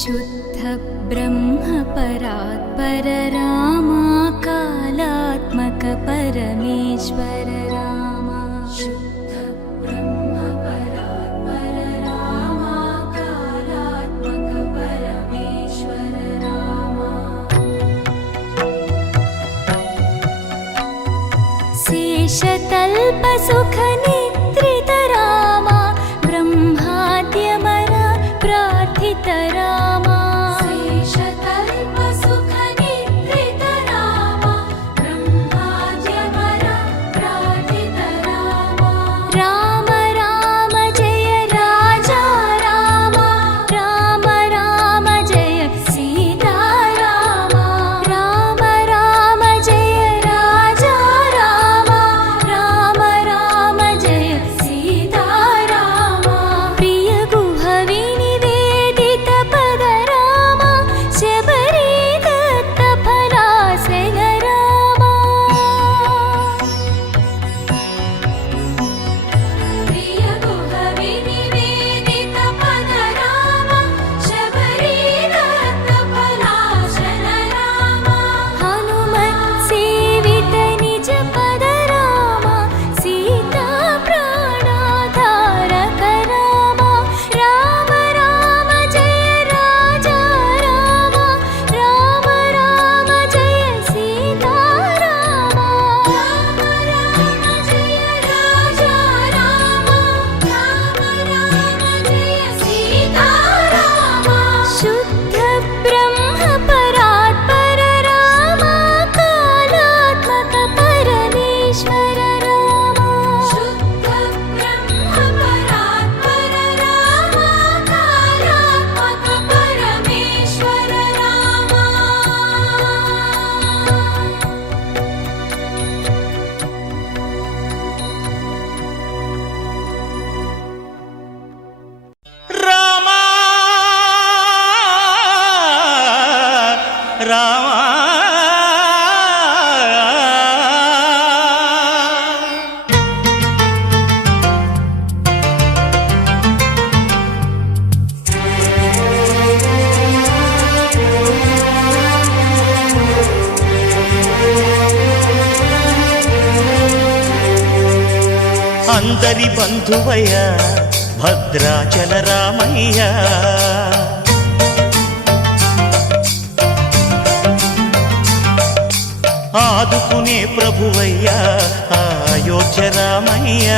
शुद्ध ब्रह्म परात्पर रामा कालात्मक परमेश्वर रामा शुद्ध ब्रह्म परात्पर रामा कालात्मक परमेश्वर रामा शेषतल्प सुख निद्रित रामा ब्रह्माद्यमर प्रार्थित रामा शेषतल्प सुख निद्रित रामा ब्रह्माद्यमर प्रार्थित रामा राम राम जय राजा रामा राम राम जय सीता रामा राम राम जय राजा रामा राम राम जय सीता रामा प्रिय गुह विनिवेदित पद रामा शबरी दत्त फलासन रामा प्रिय गुह विनिवेदित पद रामा शबरी दत्त फलासन रामा हनुमत् सेवित निज पद रामा सीता प्राणाधारक रामा राम राम जय राजा रामा राम राम जय सीता रामा राम राम जय राजा रामा राम राम जय सीता रामा शुद्ध ब्रह्म परात्पर रामा कालात्मक परमेश्वर रामा शुद्ध ब्रह्म परात्पर रामा कालात्मक परमेश्वर रामा రామా రామా అందరి బంధువయ్య భద్రాచల రామయ్య ఆదుకునే ప్రభువయ్య అయోధ్య రామయ్య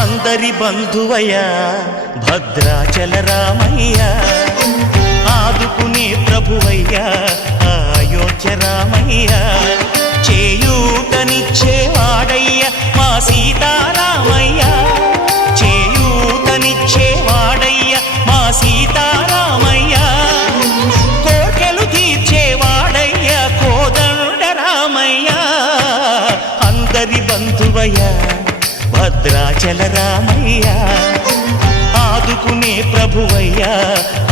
అందరి బంధువయ్య భద్రాచల రామయ్య ఆదుకునే ప్రభువయ్య అయోధ్య రామయ్య చేయూతనిచ్చేవాడయ్య మా సీతారామయ్య చేయూతనిచ్చేవాడయ్య మా సీతారామయ్య కోర్కెలు తీర్చేవాడయ్య కోదండ రామయ్య అందరి బంధువయ్య భద్రాచల రామయ్య ఆదుకునే ప్రభువయ్య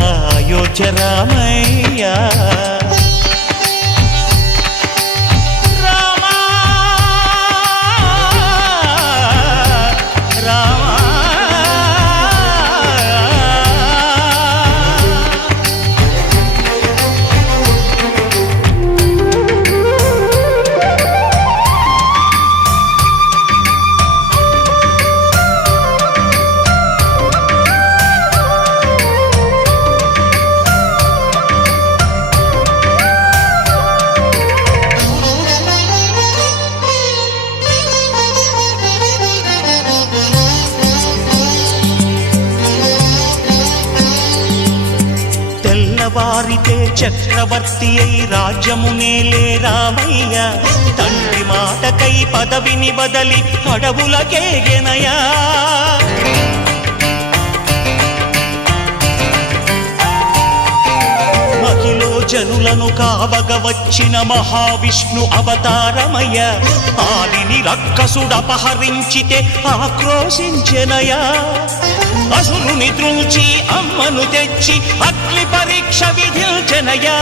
అయోధ్య రామయ్య రామా రామా తెల్లవారితే చక్రవర్తి అయి రాజ్యమునేలే రామయ్య తండ్రి మాటకై పదవిని బదలి అడవులకేగెనయా మహిలో జనుల జగములను కావగ వచ్చిన మహావిష్ణు అవతారమయ. ఆలిని రక్కసుడపహరించితే ఆక్రోశించెనయా. అసురుని త్రుంచి అమ్మను తెచ్చి అగ్ని పరీక్ష విధించెనయా.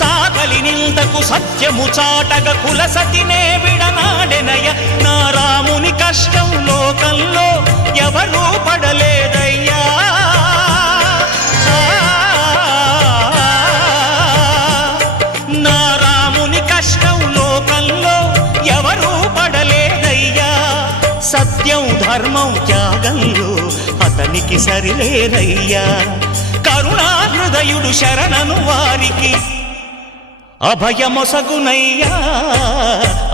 సాగలి నిందకు సత్యము చాటగ కులసతినే విడనాడెనయ. నా రాముని కష్టం లోకంలో ఎవరూ పడలేదయ్యా. నా రాముని కష్టం లోకంలో ఎవరూ పడలేదయ్యా. సత్యం ధర్మం త్యాగంలో అతనికి సరిలేరయ్యా. కరుణాహృదయుడు శరణను వారికి అభయమొసగునయ్యా.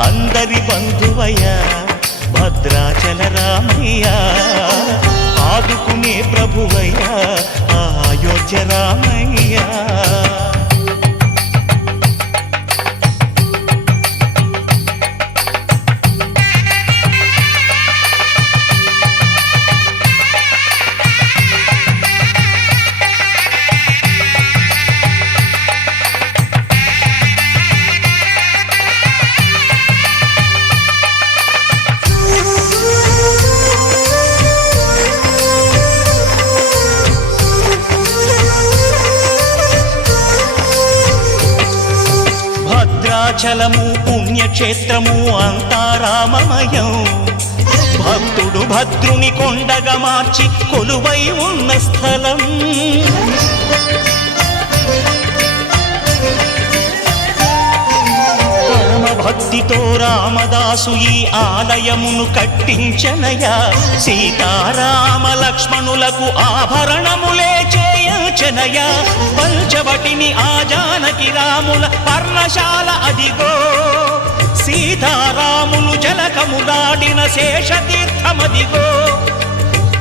అందరి బంధువయ్యా భద్రాచల రామయ్య. ఆదుకునే ప్రభువయ్యా అయోధ్య రామయ్య. భద్రాచలము పుణ్యక్షేత్రము అంతా రామమయం. భక్తుడు భద్రుని కొండగా మార్చి కొలువై ఉన్న స్థలం. పరమ భక్తితో రామదాసు ఈ ఆలయమును కట్టించనయా. సీతారామ లక్ష్మణులకు ఆభరణములే చేయించనయా. పంచవటిని ఆ జానకి రాముల పర్ణశాల అదిగో. సీతారాములు జలకములాడిన శేషతీర్థమదిగో.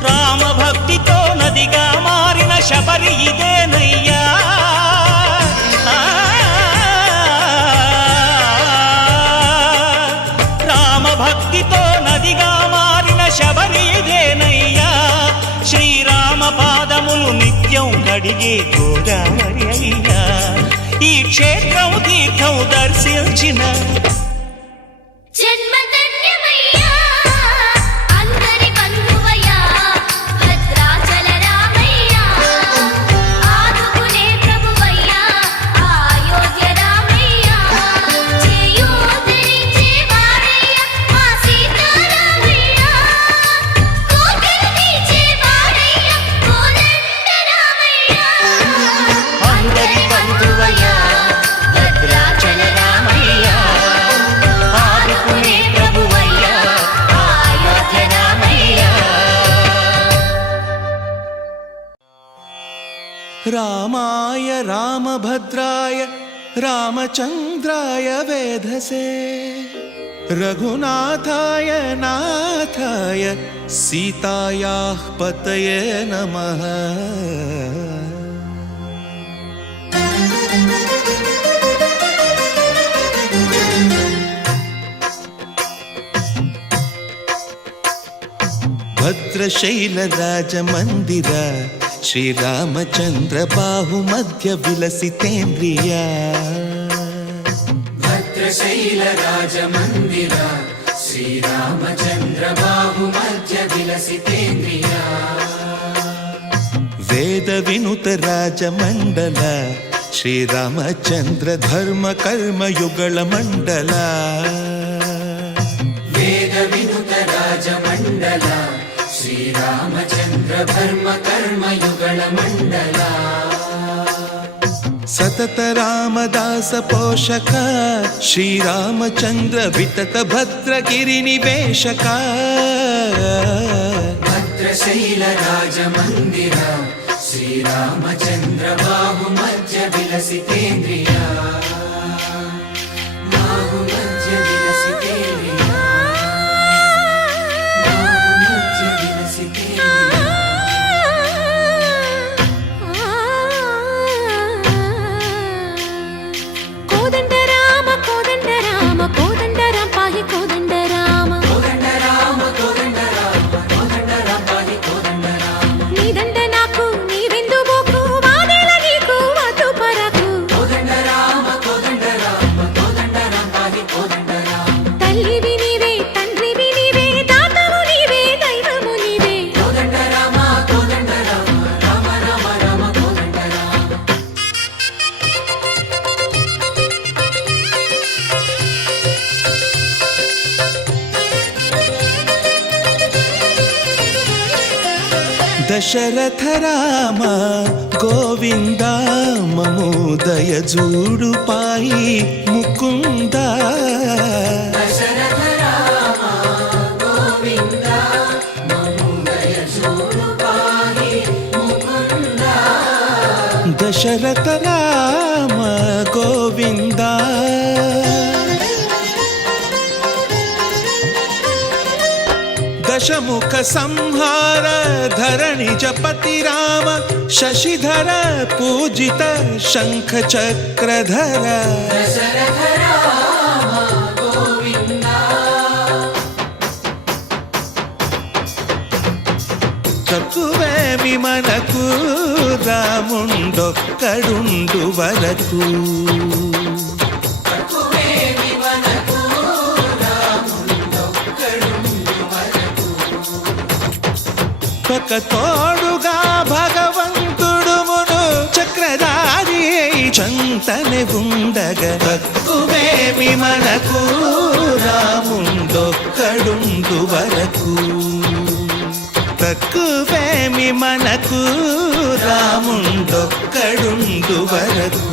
రామభక్తితో నదిగా మారిన శబరి ఇదేనయ్యా. రామభక్తితో నదిగా మారిన శబరి ఇదేనయ్యా. శ్రీరామ పాదములు నిత్యం కడిగే గోదావరి అయ్యా. ఈ క్షేత్రం తీర్థం దర్శించిన జన్మధన్యమయ్యా. అందరి బంధువయ్యా భద్రాచల రామయ్య. ఆదుకునే ప్రభువయ్యా అయోధ్య రామయ్య. చేయూతనిచ్చే వాడయ్య మా సీతారామయ్య. కోటలు తీర్చే వాడయ్య కోదండ రామయ్య. అందరి బంధువయ్యా భద్రాచల రామయ్య. ఆదుకునే ప్రభువయ్యా అయోధ్య రామయ్య. రామాయ రామభద్రాయ రామచంద్రాయ వేధసే. రఘునాథాయ నాథాయ సీతాయాః పతయే నమః. భద్రశైల రాజమందిర శ్రీరామచంద్ర బాహు మధ్య విలసితేంద్రియ. భద్రశైల రాజమందిర శ్రీరామచంద్ర బాహు మధ్య విలసితేంద్రియ. వేద వినుత రాజమండల శ్రీరామచంద్ర ధర్మ కర్మ యుగళ మండల. వేద వినుత రాజమండల శ్రీరామచంద్ర ధర్మ కర్మ యుగళ మండల. సతత రామదాస పోషక శ్రీరామచంద్ర వితత భద్రగిరి నివేశక. భద్రశైల రాజమందిర శ్రీరామచంద్ర బాహు మధ్య విలసితేంద్రియ. బాహు మధ్య విలసితేంద్రియ. బాహు మధ్య విలసితేంద్రియ. కోదండ రామ కోదండ రామ కోదండ రామ పాహి కోదండ రామ. కోదండ రామ కోదండ రామ కోదండ రామ పాహి కోదండ రామ. నీదండ నాకు నీవెందు బోకు వాదేల నీకు వద్దు పరకు. కోదండ రామ దశరథ రామ గోవింద మము దయజూడు పాయి ముకుంద దశరథ రామ గోవింద మము దయచూడు పాహి ముకుంద దశరథ రామ గోవింద దశముఖ సంహార ధరణి జపతి రామ శశిధర పూజిత శంఖ చక్రధర దశరథ రామ గోవింద తక్కువేమి మనకు రాముండొక్కడుండు వరకు తక్కువేమి మనకు రాముడొక్కడుండు వరకు ఒక తోడుగా భగవంతుడుమును చక్రధారి చంతనే ఉండగా తక్కువేమి మనకు రాముండొక్కడుండు వరకు తక్కువేమి మనకు రాముండొక్కడుండు వరకు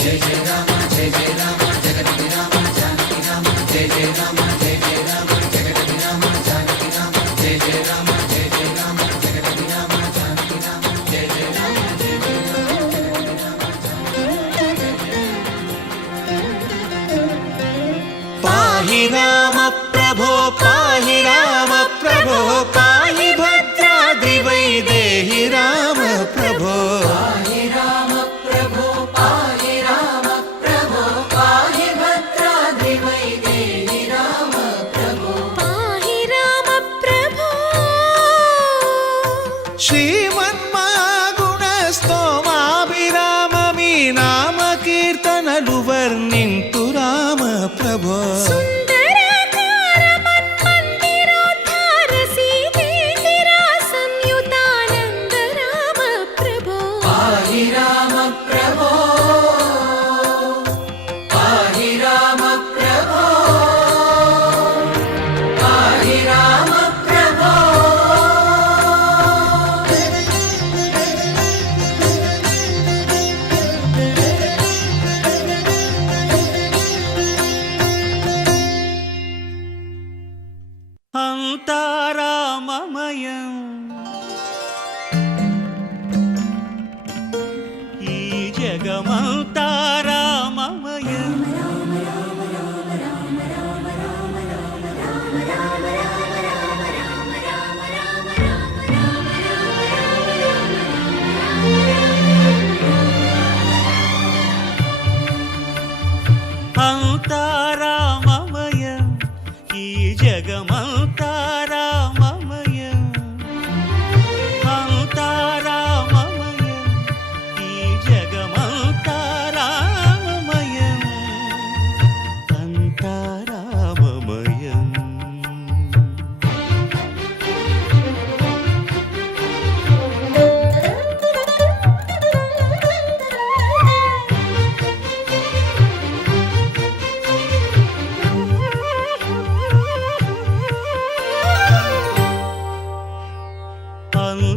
జయ జయ రామ జయ జయ రామ జగతి రామ జానకి రామ జయ జయ రామ జయ జయ రామ జగతి రామ జానకి రామ జయ జయ రామ జయ జయ రామ జగతి రామ జానకి రామ జయ జయ రామ జయ జయ రామ పాహి రామ ప్రభో పాహి రామ ప్రభో పాహి భద్రాద్రి వైదేహి రామ ప్రభో పాహి రామ ప్రభో పాహి రామ ప్రభో పాహి భద్రాద్రి వైదేహి రామ ప్రభో పాహి రామ ప్రభో శ్రీమన్మాగుణ స్తోమాభిరామ మీ నామ కీర్తనలు వర్ణింతు రామ ప్రభో సుందరాకార మన్మందిరోద్ధార సీతేందిరా సంయుతానంద రామ ప్రభో పాహి రామ ప్రభో పాహి రామ ప్రభో పాహి రామ ప్రభో అంతారామమయం ఈ జగమంతారామమయం అంతారామమయం ఈ జగమంతారామమయం అంతారామమయం ఈ జగమంతారామమయం అంతారామమయం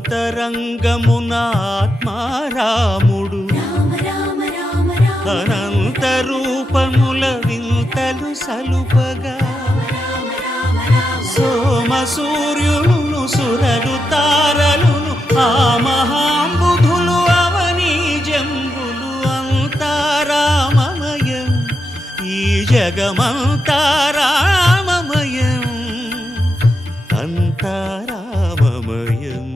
అంతరంగమున ఆత్మారాముడు అనంత రూపముల వింతలు సలుపగా సోమ సూర్యులను సురలు తారలును ఆ మహాంబుధులు అవనీ జంబులు అంతారామమయం ఈ జగమంతారామమయం అంతారామమయం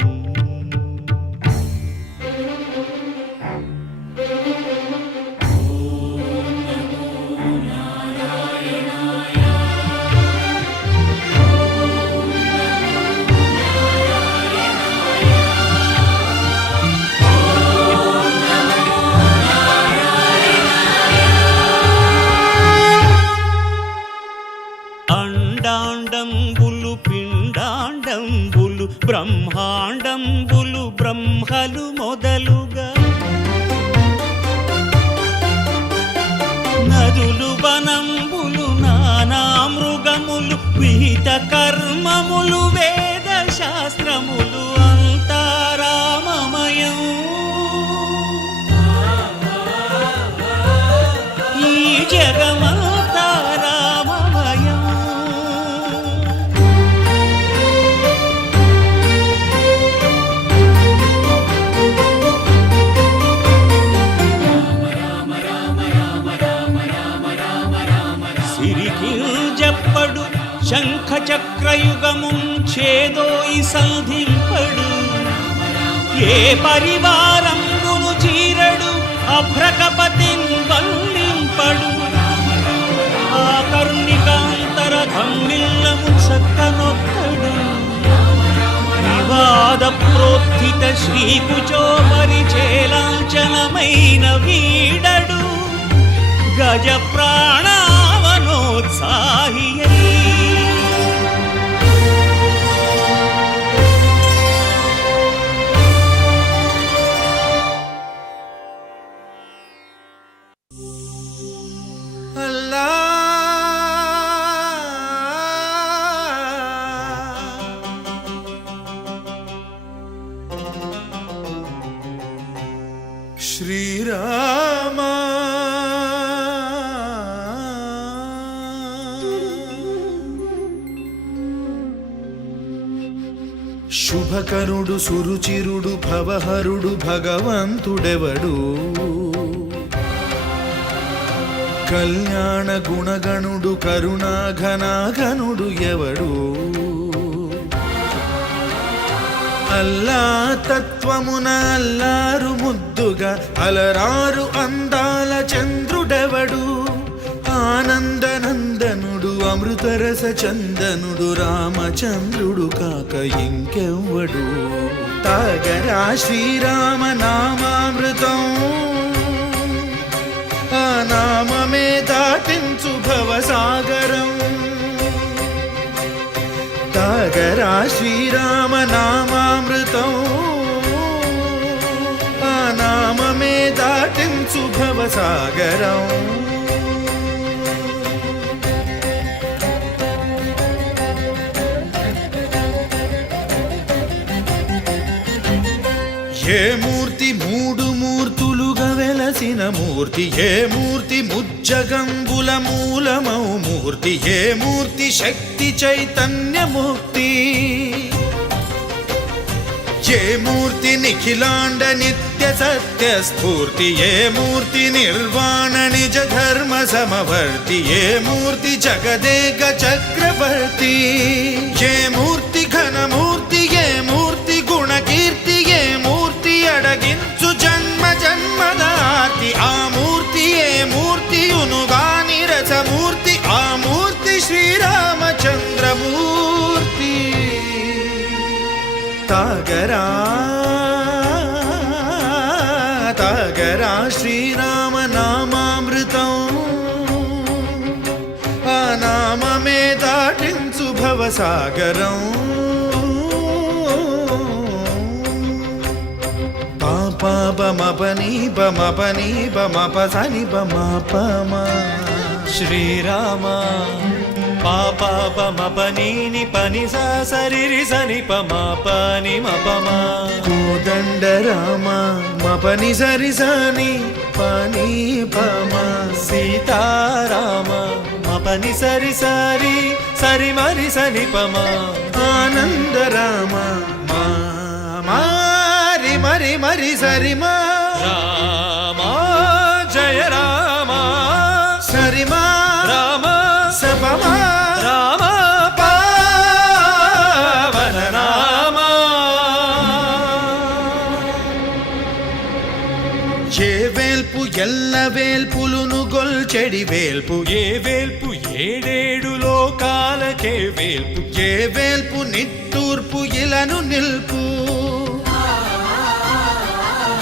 అండాండంబులు పిండాండంబులు బ్రహ్మాండంబులు బ్రహ్మలు మొదలుగా నదులు వనంబులు నానా మృగములు విహిత కర్మములు వేద శాస్త్రములు చక్రయుగముంచేదోయి సంధింపడు ఏ పరివారంబును చీరడు అభ్రకపతిన్ వల్లింపడు ఆ కర్ణికాంతర ధమ్మిల్లము చక్కనొక్కడు వివాద ప్రోత్థిత శ్రీకుచో పరిచేలాంచనమైన వీడడు గజ ప్రాణావనోత్సాహియై అల్లా శ్రీరామ శుభకరుడు సురుచిరుడు భవహరుడు భగవంతుడెవడు కళ్యాణ గుణగణుడు కరుణాఘనాఘనుడు ఎవడు అల్లా తత్వమున అల్లారు ముద్దుగా అలరారు అందాల చంద్రుడెవడు ఆనందనందనుడు అమృతరస చందనుడు రామచంద్రుడు కాక ఇంకెవ్వడు తాగరా శ్రీరామ నామామృతం ఆ నామమే దాటించు భవసాగరం తాగరా శ్రీరామ నామామృతం ఆ నామమే దాటించు భవసాగరం ఏ మూర్తి మూడు మూర్తులుగా వెలసిన మూర్తి ఏ మూర్తి ముజ్జగంబుల మూలమౌ మూర్తి ఏ మూర్తి శక్తి చైతన్య ముక్తి ఏ మూర్తి నిఖిలాండ నిత్య సత్య స్ఫూర్తి ఏ మూర్తి నిర్వాణ నిజ ధర్మ సమవర్తి ఏ మూర్తి జగదేక చక్రవర్తి ఏ మూర్తి ఘనమూర్తి ఏ మూర్తి గుణకీర్తి ఏ మూర్తి అడగించు జన్మ జన్మదార్తి ఆ మూర్తి ఏ మూర్తియునుగాని రసమూర్తి ఆ మూర్తి శ్రీరామచంద్రమూర్తి తాగరా తాగరా శ్రీరామ నామామృతం ఆ నామమే దాటించు భవసాగరం పాపమపని బమపని బమపసని బమపమ శ్రీరామ పాపమపనీని పని సరి సని పని మపమ కోదండ రామ మపని సరి సని పని పమ సీతారామ మపని సరి సరి సరి మరి సని పమ ఆనంద రామ మారి మరి మరి సరిమా రామ జయ రామ సరిమా రామ సపమా రామ పావన రామ ఏ వేల్పు ఎల్ల వేల్పులును గొల్చెడి వేల్పు ఏ వేల్పు ఏడేడు లోకాలకే వేల్పు ఏ వేల్పు నిట్టూర్పు ఇలను నిల్పు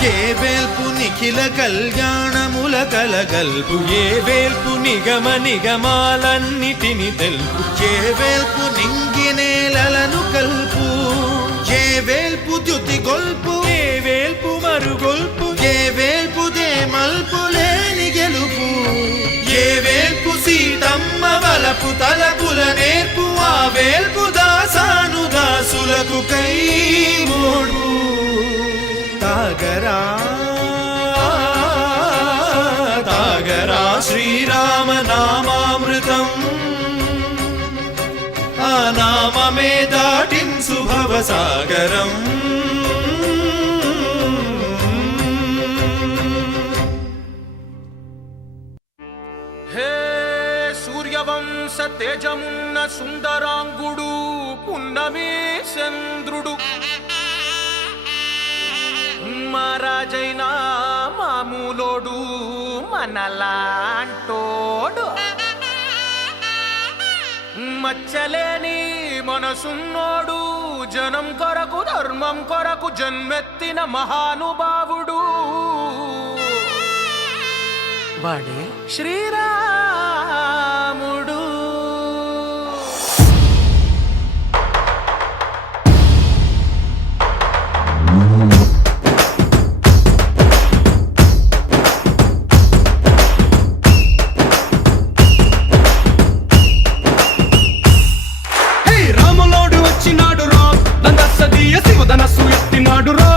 ఏ వేల్పు నిఖిల కళ్యాణముల కలగల్పు ఏ వేల్పు నిగమ నిగమాలన్నిటిని తెలుపు ఏ వేల్పు నింగినేలను కల్పు ఏ వేల్పు ద్యుతి గొల్పు ఏ వేల్పు మరుగొల్పు ఏ వేల్పు దే మల్పు లేని గెలుపు ఏ వేల్పు సీతమ్మ వలపు తలపుల నేర్పు ఆ వేల్పు దాసాను దాసులకు కై మోడు తాగరా తాగరా శ్రీరామ నామామృతం ఆ నామమే దాటించు భవసాగరం హే సూర్యవంశ తేజమున్న సుందరాంగుడు పున్నమి చంద్రుడు మహారాజైనా మామూలోడు మనలాంటోడు మచ్చలేని మనసున్నోడు జనం కొరకు ధర్మం కొరకు జన్మెత్తిన మహానుభావుడు వాడే శ్రీరాముడు. రాములోడు వచ్చినాడు రో దందసదీయ శివధనస్సు ఎత్తినాడు రో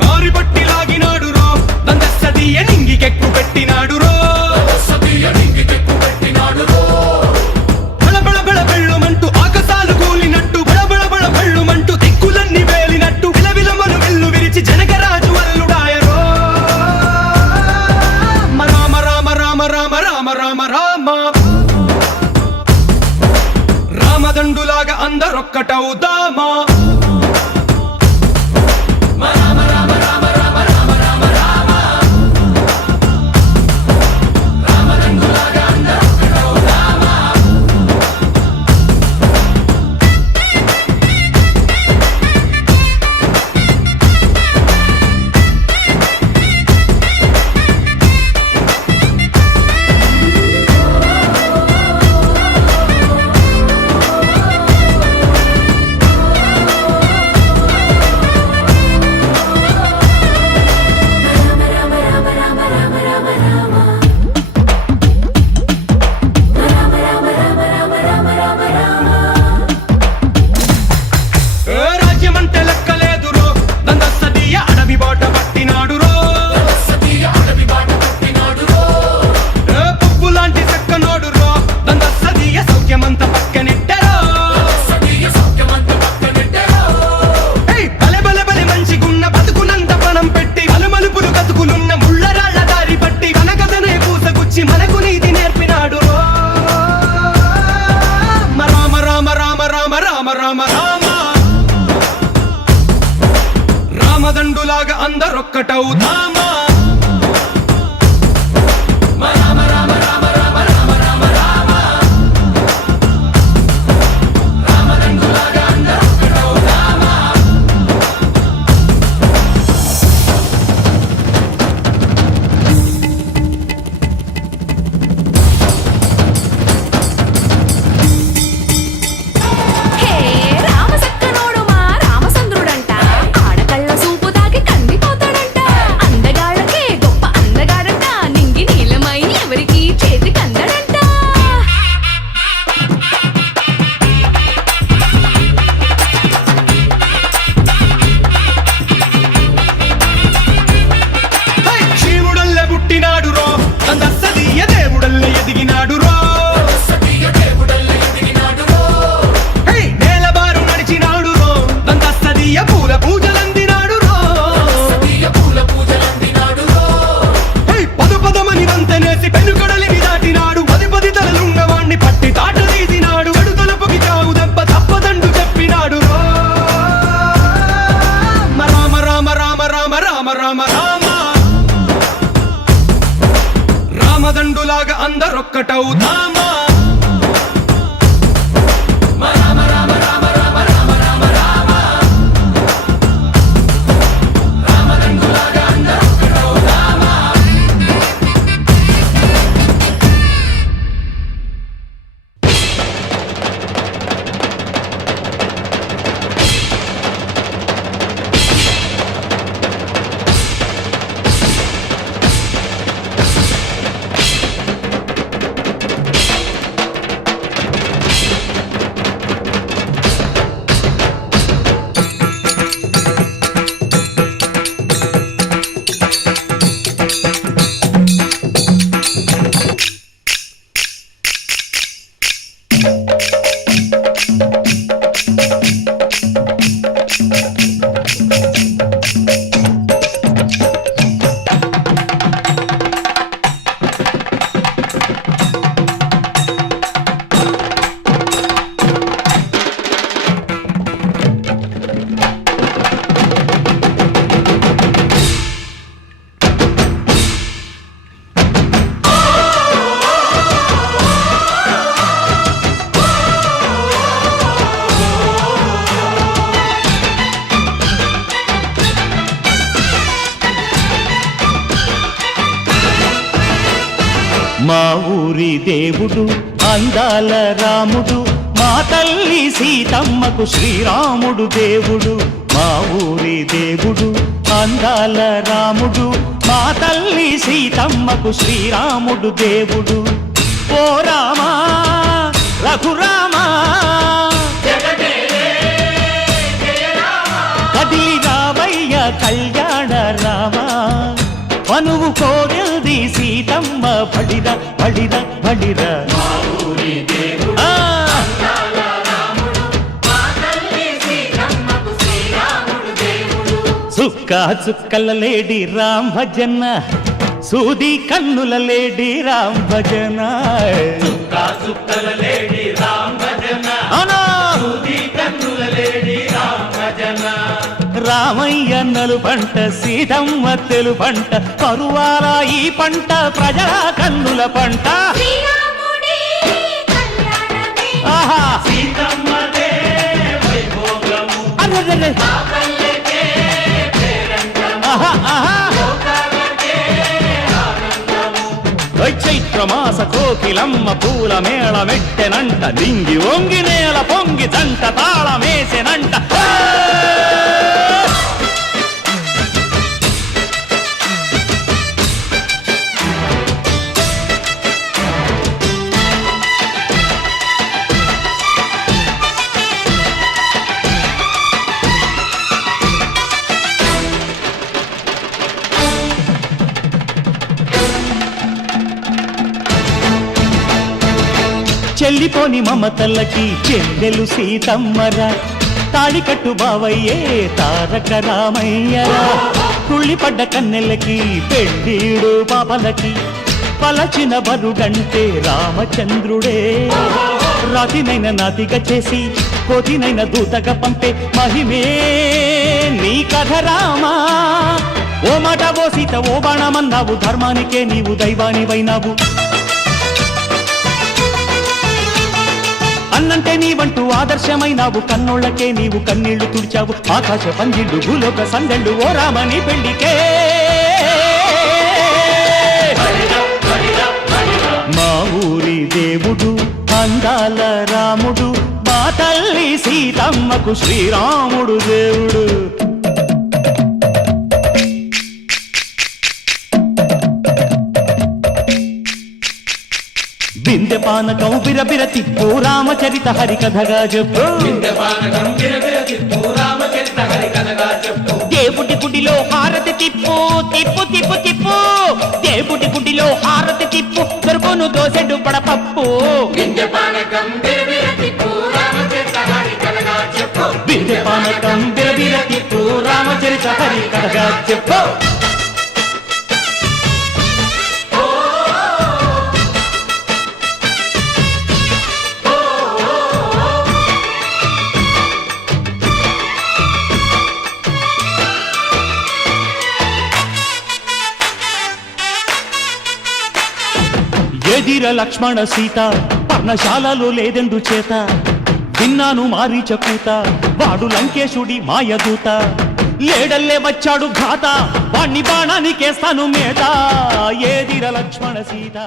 నారి బట్టి లాగినాడు రో దందసదీయ నింగికెక్కు పెట్టినాడు రో బళబళ బళ బెళ్ళుమంటూ ఆకాశాలు కూలినట్టు బళబళ బళ బెళ్ళుమంటూ దిక్కులన్నీ వేలినట్టు విలవిలమను వెల్లు విరిచి జనకరాజు అల్లుడాయరో రామ రామ రామ రామ రామ రామ రామ రామదండులాగా అందరొక్కటవుదామా రాజ్యమంటే లెక్కలేదు రో దందసదీయ అడవి బాట పట్టినాడు రో పువ్వు లాంటి చక్కనోడు రో దందసదీయ సౌఖ్యమంత పక్కనెట్టరో బలె బలె బలె మంచిగున్న బతుకునంత పణం పెట్టి మలుమలుపులు కతుకులున్న ముళ్ళరాళ్ల దారి పట్టి కనకదనే పూసగుచ్చి మనకు నీతి నేర్పినాడు రో రామ రామ రామ రామ రామ రామ రామ రామదండులాగా అందరొక్కటవుదామా హే రామసక్కనోడు మా రామచంద్రుడంట ఆడకళ్ళ సూపు తాకి కందిపోతాడంట అందగాళ్ళ దేవుడు అందాల రాముడు మా తల్లి సీతమ్మకు శ్రీరాముడు దేవుడు మా ఊరి దేవుడు అందాల రాముడు మా తల్లి సీతమ్మకు శ్రీరాముడు దేవుడు ఓ రామా రఘురామా కదిలి రావయ్య కళ్యాణ రామా మనువు కోగెల్ది సీతమ్మ బడిర బడిర బడిర చుక్క చుక్కల లేడి రామ్ భజన సూది కన్నుల లేడి రామ్ భజన చుక్కల లేడి రామ్ భజన సూది కన్నుల లేడి రామ్ భజన రామయ్య నలు పంట సీతమ్మ తెలు పంట కరువాల ఈ పంట ప్రజల కన్నుల పంట ఆహా సీతమ్మదే వైభోగము అరెరెరె చైత్రమాస కోకిలమ్మ పూల మేళ మెట్టెనంట దింగి వంగి నేల పొంగి జంట తాళమేసెనంట చెల్లిపోని మమతల్లకి చెల్లెలు సీతమ్మరా తాళికట్టు బావయ్యే తారక రామయ్యరా కుళ్ళిపడ్డ కన్నెలకి పెళ్ళీడు పాపలకి పలచిన బరుడంటే రామచంద్రుడే రాతినైన నాతిగా చేసి కోతినైన దూతగా పంపే మహిమే నీ కథ రామా ఓ మాట ఓ సీత ఓ బాణమన్నావు ధర్మానికే నీవు దైవానివైనావు అన్నంటే నీవంటూ ఆదర్శమైనావు కన్నోళ్ళకే నీవు కన్నీళ్లు తుడిచావు ఆకాశ పందిళ్ళు భూలోక సందళ్ళు ఓ రామని పెళ్లికే మా ఊరి దేవుడు అందాల రాముడు మా తల్లి సీతమ్మకు శ్రీరాముడు దేవుడు బిందె పానకం బిరబిర తిప్పు రామచరిత హరికథగా చెప్పు దేవుడి గుడిలో హారతి తిప్పు తిప్పు తిప్పు తిప్పు దేవుడి గుడిలో హారతి తిప్పు దొరుకును దోసెడు పడపప్పు బిందె పానకం బిరబిర తిప్పు రామచరిత హరికథగా చెప్పు ఎదిర లక్ష్మణ సీత పర్ణశాలలో లేదెందు చేత విన్నాను మారీచ కూత వాడు లంకేశుడి మాయదూత లేడల్లే వచ్చాడు ఘాత వాణ్ణి బాణానికేస్తాను మేత ఏదిర లక్ష్మణ సీత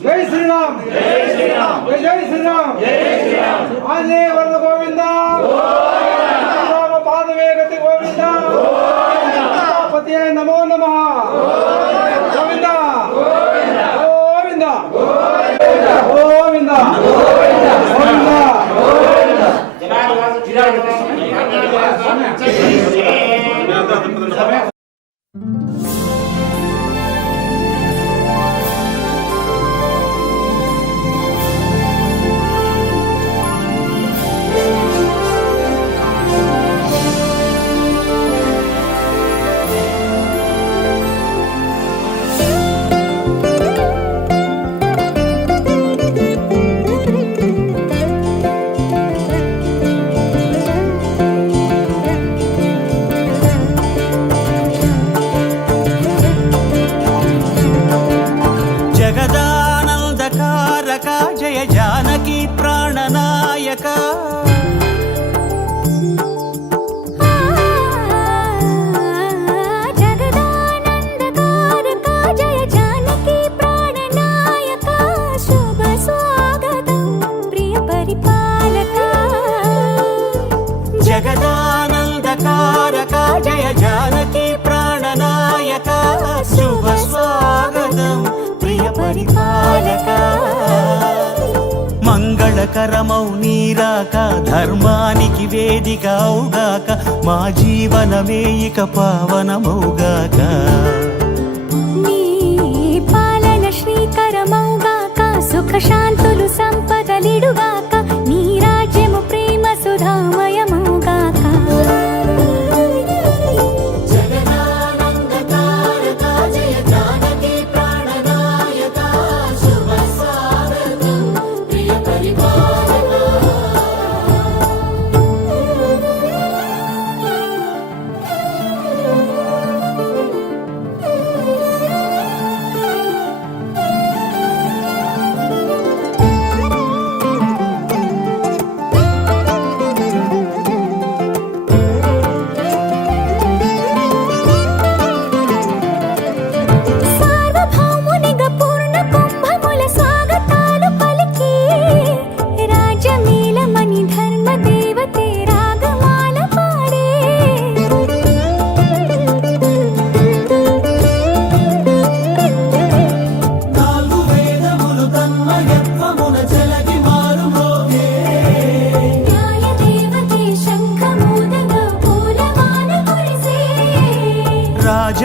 జై శ్రీరామ్ జై శ్రీరామ్ జై శ్రీరామ్ జై శ్రీరామ్ ఆంజనేయ వరద గోవింద రామ పాదవే గతి గోవింద పతియే నమో నమః గోవింద గోవింద గోవింద గోవింద జయ జానకి ప్రాణనాయక జగదానందకారక జయ జానకి ప్రాణనాయక శుభ స్వాగతం ప్రియ పరిపాలక జగదానందకారక జయ జానకి ప్రాణనాయక శుభ స్వాగతం ప్రియ పరిపాలక మంగళకరమౌ నీరాక ధర్మానికి వేదిక అవుగాక మా జీవనమే ఇక పావనమౌగాక నీ పాలన శ్రీకరమౌగాక సుఖ శాంతులు సంపదలిడుగాక నీ రాజ్యము ప్రేమ సుధామయమౌగాక జగదానందకారక జయ జానకి ప్రాణనాయక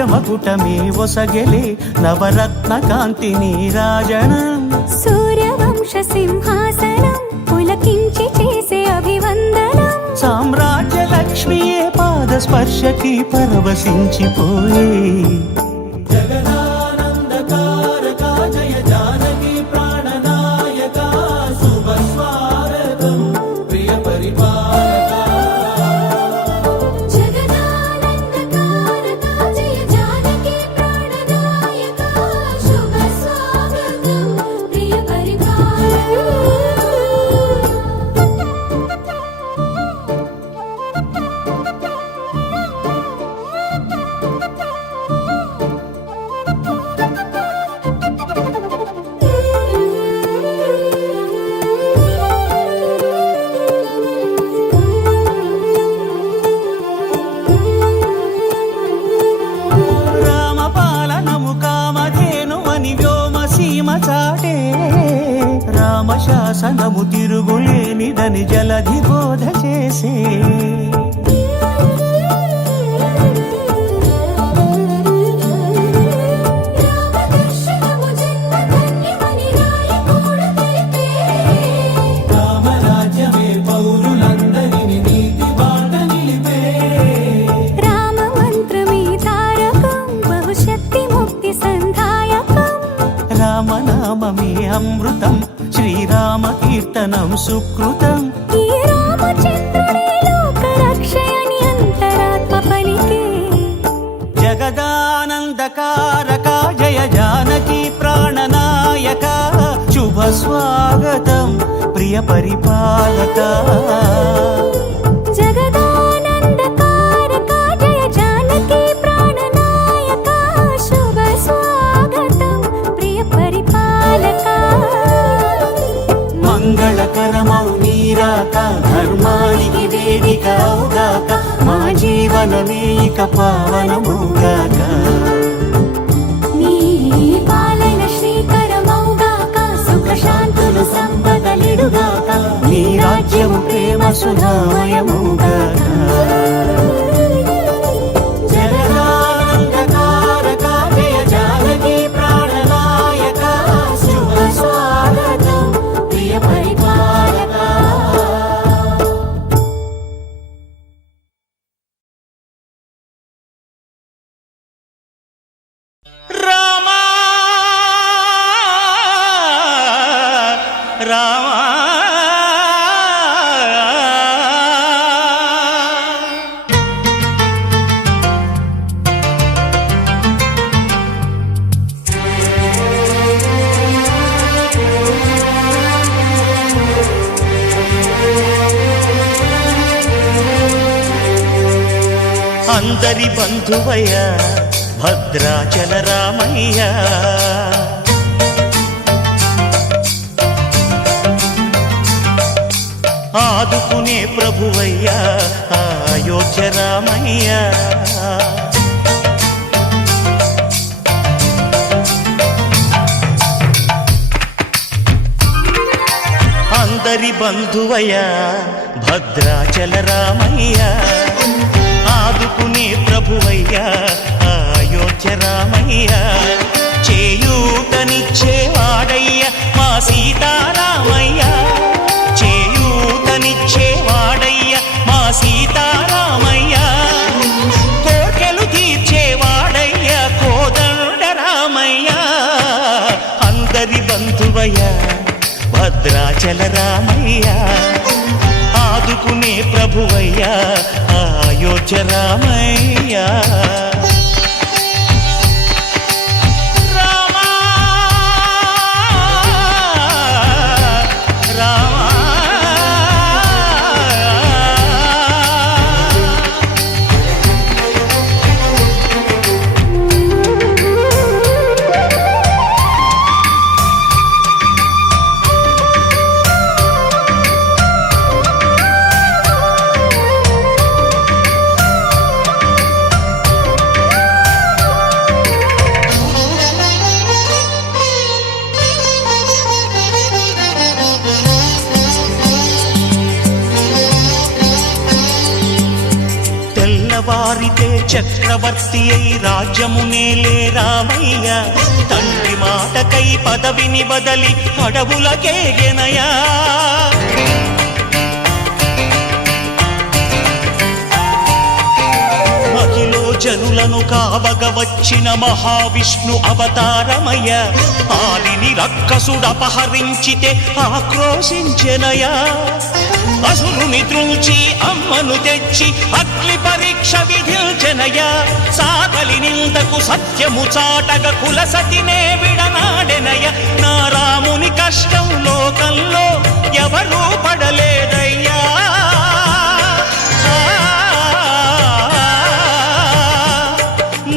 రాజమకుటమే ఒసగెలే నవరత్న కాంతి నీరాజనం సూర్యవంశ సింహాసనం పులకించి చేసే అభివందనం సామ్రాజ్య లక్ష్మియే పాద స్పర్శకి పరవశించిపోయే జగదానందకారక జయ జానకి ప్రాణనాయక శుభ స్వాగతం ప్రియ పరిపాలక జగదానందకారక జయ జానకి ప్రాణనాయక శుభ స్వాగతం ప్రియ రామపాలనము కామధేనువని వ్యోమసీమ చాటే రామశాసనము తిరుగులేనిదని జలధి బోధ చేసే రామదర్శనము జన్మధన్యమని రాయకూడ తెలిపే రామరాజ్యమే పౌరులందరిని నీతి బాట నిలిపే రామ మంత్రమే తారకం బహుశక్తి ముక్తి సంధాయకం రామనామమే అమృతం శ్రీరామ కీర్తనం సుకృతం ఈ రామచంద్రుడే లోక రక్షయని అంతరాత్మ పలికే జగదానందకారక జయ జానకి ప్రాణనాయక శుభ స్వాగతం ప్రియ పరిపాలక జగదానందకారక జయ జానకి ప్రాణనాయక శుభ స్వాగతం ప్రియ పరిపాలక మంగళకరమౌ నీరాక ధర్మానికి వేదిక అవుగాక మా జీవనమే ఇక పావనముగాక నీ పాలన శ్రీకరమౌగాక సుఖ శాంతులు సంపదలిడుగాక నీ రాజ్యము ప్రేమ సుధామయముగాక జగదానందకారక జయ జానకి ప్రాణనాయక శుభ స్వాగతం ప్రియ పరిపాలక రామా రామా అందరి బంధువయ్య భద్రాచల రామయ్య ఆదుకునే ప్రభువయ్యా అయోధ్య రామయ్య అందరి బంధువయ్యా భద్రాచల రామయ్య ఆదుకునే ప్రభువయ్యా అయోధ్య రామయ్య చేయూతనిచ్చేవాడయ్య మా సీతారామయ్య చేయూతనిచ్చేవాడయ్య మా సీతారామయ్య కోర్కెలు తీర్చేవాడయ్య కోదండ రామయ్య అందరి బంధువయ్య భద్రాచల రామయ్య ఆదుకునే ప్రభువయ్యా అయోధ్య రామయ్య రామా రామా తెల్లవారితే చక్రవర్తి అయి రాజ్యమునేలే రామయ్య తండ్రి మాటకై పదవిని బదలి అడవులకేగెనయా మహిలో జనులను కావగ వచ్చిన మహావిష్ణు అవతారమయ్య ఆలిని రక్కసుడపహరించితే ఆక్రోశించెనయా అసురుని త్రుంచి అమ్మను తెచ్చి అగ్ని పరీక్ష విధించెనయా సాగలి నిందకు సత్యము చాటగ కులసతినే విడనాడెనయ నా రాముని కష్టం లోకంలో ఎవరూ పడలేదయ్యా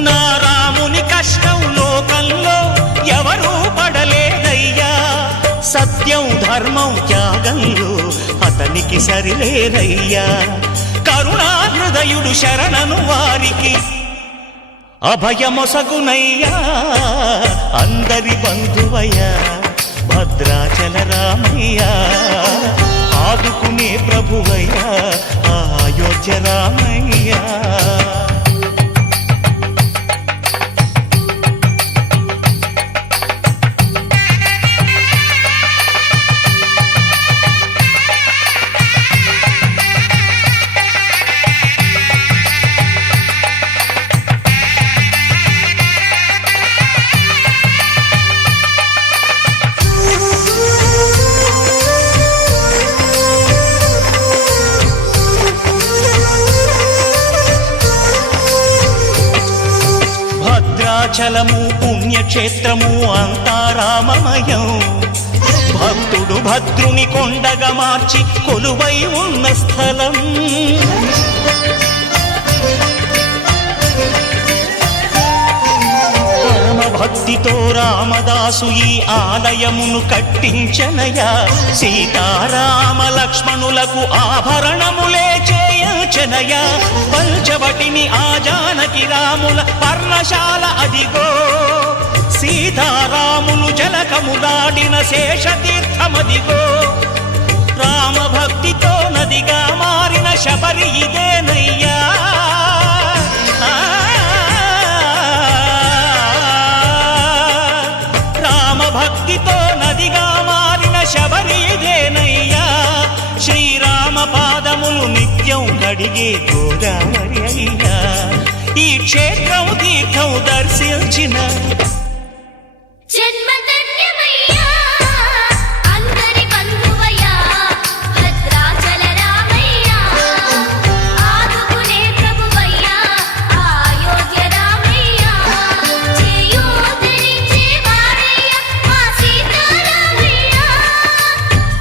నా రాముని కష్టం లోకంలో ఎవరూ పడలేదయ్యా సత్యం ధర్మం త్యాగంలో అతనికి సరిలేరయ్యా కరుణా హృదయుడు శరణను వారికి అభయమొసగునయ్యా అందరి బంధువయ్యా భద్రాచల రామయ్యా ఆదుకునే ప్రభువయ్యా అయోధ్య రామయ్యా భద్రాచలము పుణ్యక్షేత్రము అంతా రామమయం భక్తుడు భద్రుని కొండగా మార్చి కొలువై ఉన్న స్థలం పరమ భక్తితో రామదాసు ఈ ఆలయమును కట్టించనయా సీతారామ లక్ష్మణులకు ఆభరణములే చేయచనయా పంచవటిని ఆ జానకి రాముల పర్ణశాల అదిగో సీతారాములు జలకములాడిన శేషతీర్థమదిగో రామ భక్తితో నదిగా మారిన శబరి ఇదేనయ్యా రామ భక్తితో నదిగా మారిన శబరి ఇదేనయ్యా శ్రీరామ పాదములు నిత్యం కడిగే గోదావరి అయ్యా ఈ క్షేత్రం తీర్థం దర్శించిన జన్మధన్యమయ్యా అందరి బంధువయ్యా భద్రాచల రామయ్యా ఆదుకునే ప్రభువయ్యా అయోధ్య రామయ్యా చేయూతనిచ్చే వారయ్యా మా సీతారామయ్యా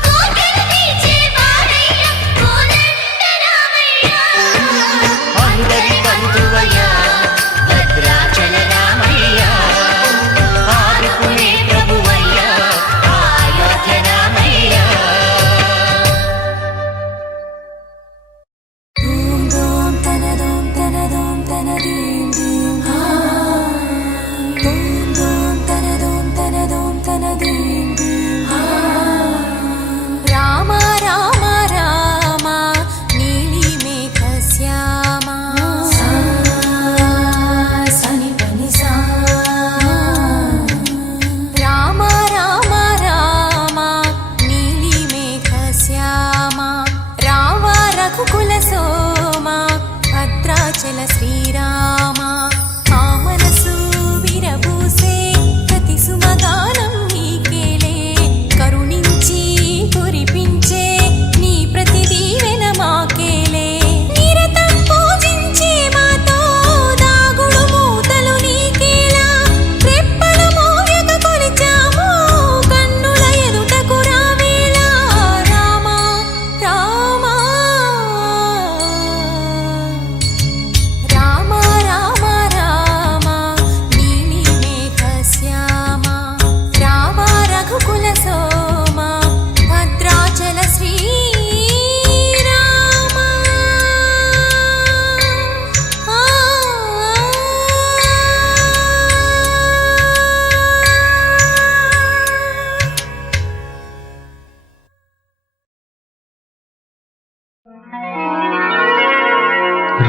కోకిలనిచ్చే వారయ్యా కోదండ రామయ్యా అందరి బంధువయ్యా భద్రాచల రామయ్యా ఆదుకునే ప్రభువయ్యా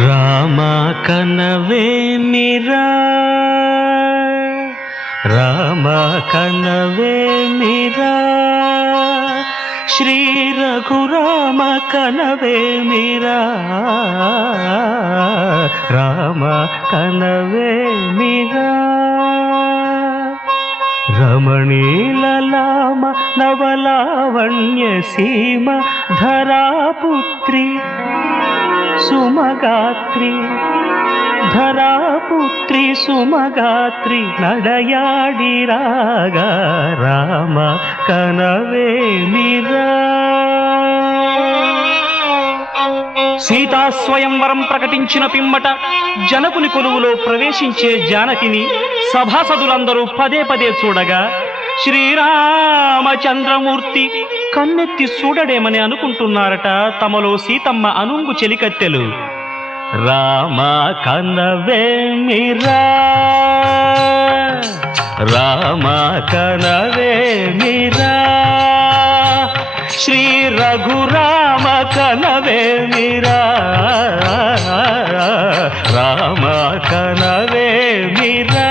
రామ కనవేమిరా రామ కనవేమిరా శ్రీ రఘురామ కనవేమిరా రామ కనవేమిరా రమణీలలామ నవలావణ్య సీమ ధరాపుత్రి సుమగాత్రి ధరాపుత్రి సుమగాత్రి నడయాడి రాగా రామ కనవేమిరా సీతా స్వయంవరం ప్రకటించిన పిమ్మట జనకుని కొలువులో ప్రవేశించే జానకిని సభాసదులందరూ పదే పదే చూడగా శ్రీరామచంద్రమూర్తి కన్నెత్తి చూడడేమని అనుకుంటున్నారట తమలో సీతమ్మ అనుంగు చెలికత్తెలు. రామ కనవేమిరా రామ కనవేమిరా శ్రీ రఘురామ కనవేమిరా రామ కనవేమిరా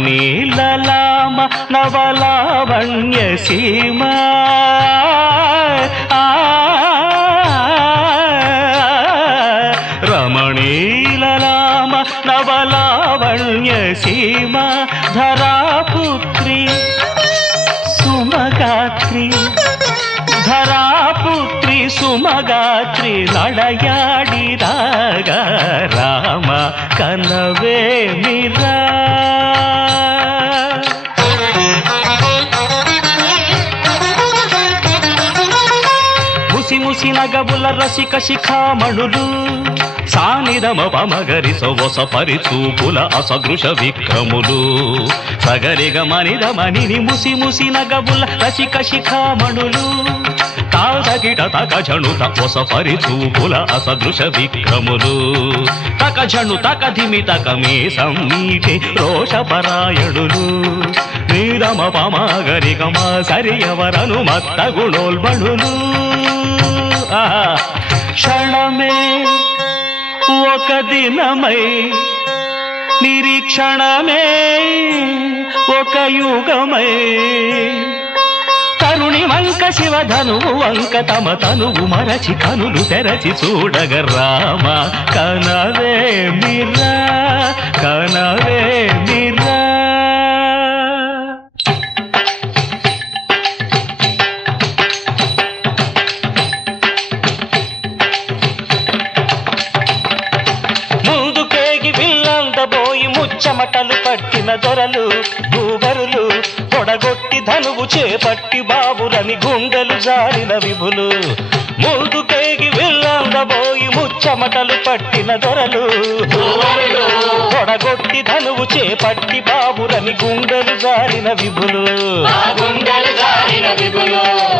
రమణీలలామ నవలావణ్య సీమ రమణీలలామ నవలావణ్య సీమ ధరాపుత్రి సుమగాత్రి ధరాపుత్రి సుమగాత్రి నడయాడి రాగా రామ కనవేమిరా ముసి ముసి నగబుల రసిక శిఖామణులు సానిదమ పమగరి సొవస పరిచూపుల అసదృశ విక్రములు సగరిగ మనిదమని ముసి ముసి నగబుల రసిక శిఖామణులు తాదగిట తక జణుత ఒస పరిచూపుల అసదృశ విక్రములు తక జణు తక ధిమి తక మీ సమ్మీటి రోషపరాయణులు నీరమ పమగరి గమ సరియవరను మత్త గుణోల్బణులు క్షణమే ఒక దినమై నిరీక్షణమే ఒక యుగమై తరుణి వంక శివధనువు వంక తమ తనువు మరచి కనులు తెరచి చూడగ రామ కనవేమిరా కనవేమిరా చెమటలు పట్టిన దొరలు భూగరులు పొడగొట్టి ధనువు చేపట్టి బాబురని గుండెలు జారిన విభులు ముందుకేగి వెళ్ళందబోయి ముచ్చమటలు పట్టిన దొరలు పొడగొట్టి ధనువు చేపట్టి బాబురని గుండెలు జారిన విభులు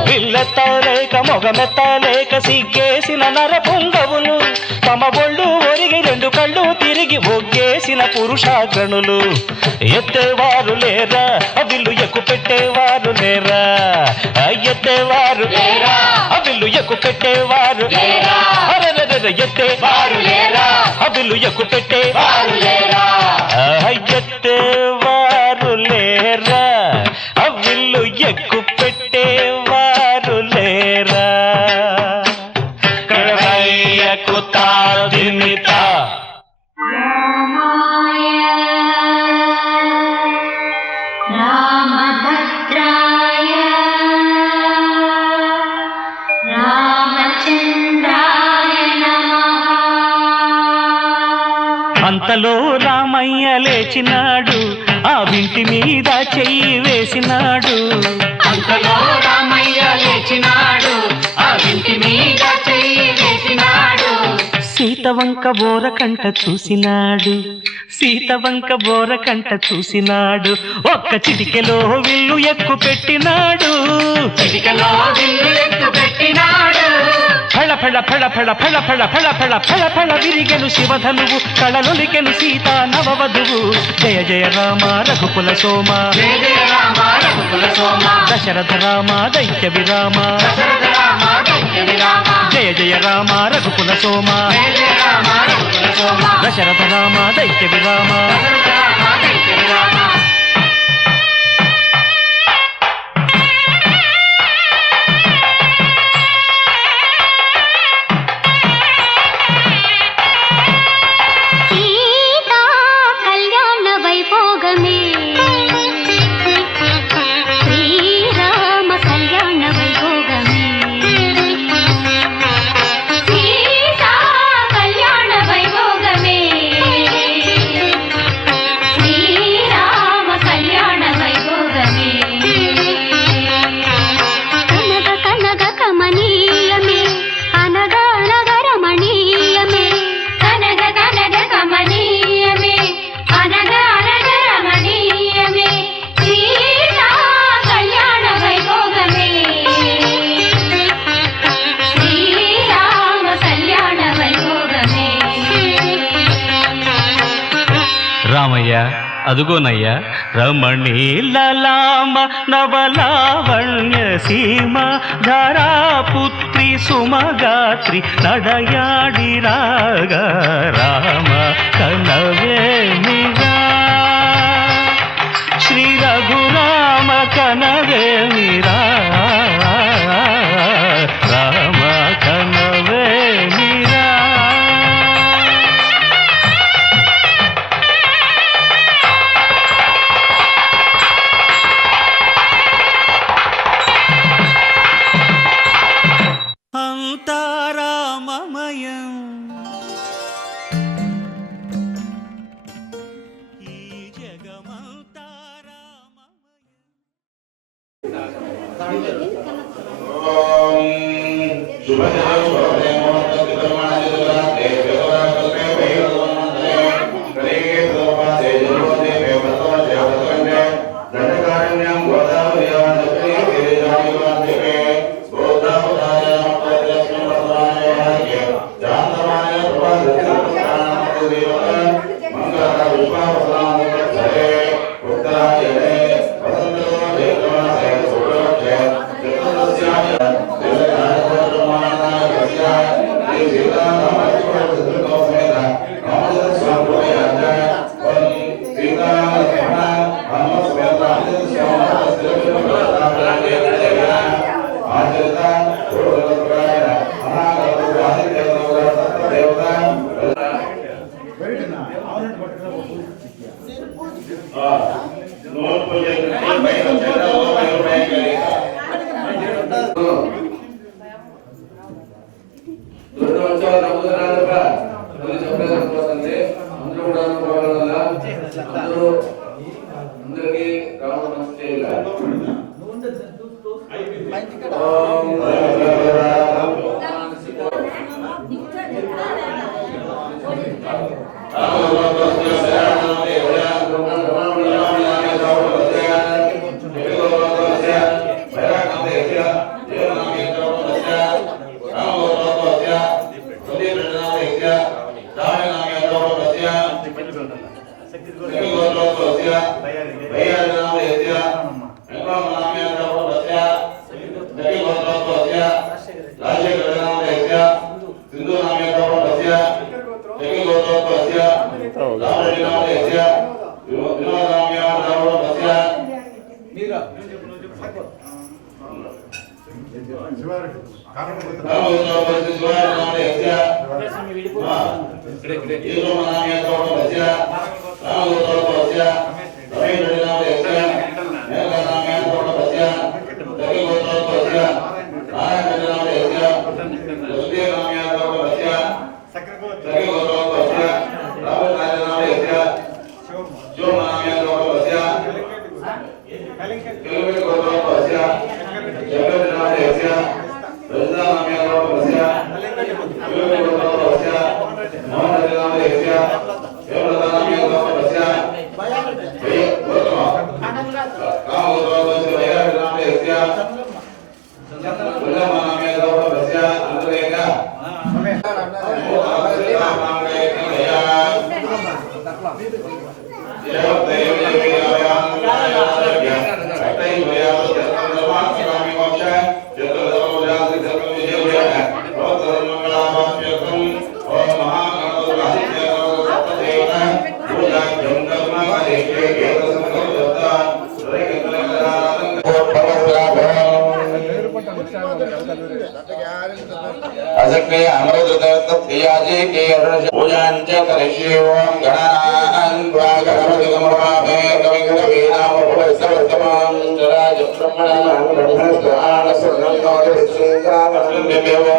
విల్లెత్తలేక మొగమెత్తలేక సిగ్గేసిన నర పొంగవులు తమ ఒళ్ళు ఒరిగి రెండు కళ్ళు తిరిగి ఒగ్గేసిన పురుషాగ్రణులు ఎత్తేవారు లేరా అవిల్లు ఎక్కు పెట్టేవారు లేరా ఎత్తేవారు లేరా అవిల్లు ఎక్కు పెట్టేవారు ఎత్తేవారు లేరా అవిల్లు ఎక్కు పెట్టేవారు లేరా ఎత్తేవారు లేరా అవిల్లు ఎక్కు పెట్టేవారు లేరా కడవయ్యకు తాదిమిత రామభద్రాయ రామచంద్రాయ నమః. అంతలో రామయ్య లేచినాడు ఆ వింటి మీద చెయ్యి వేసినాడు అంతలో రామయ్య లేచినాడు ఆ వింటి మీద చెయ్యి వేసినాడు. సీతవంక బోరకంట చూసినాడు సీతవంక బోరకంట చూసినాడు ఒక్క చిటికెలో విల్లు ఎక్కు పెట్టినాడు చిటికలో విల్లు ఎక్కు పెట్టినాడు. ఫళ ఫెళ ఫెళ ఫెళ ఫెళ ఫెళ ఫెళ ఫెళ ఫెళ ఫెళ విరిగెను శివధనువు కళలొలికెను సీతా నవవధువు జయ జయ రామ రఘుకుల సోమ దశరథ రామ దైత్య విరామ జయ జయ రామ రఘుకుల సోమ దశరథ రామ దైత్య విరామ రామయ్య అదుగోనయ్యా రమణీలలామ నవలావణ్య సీమ ధారాపుత్రి సుమగాత్రి నడయాడి రాగా రామ కనవేమిరా శ్రీ రఘురామ కనవేమిరా రామ కనవేమిరా అంతారామమయం ఈ असक्रिय अमृतयाजे के पूजांच करिष्ये ओम गणानां गणपतिगमवामे कविगणवीनाम भवस्तवर्तमां जराज ब्रह्मणां ब्रह्मस्त्राण सर्वं देवं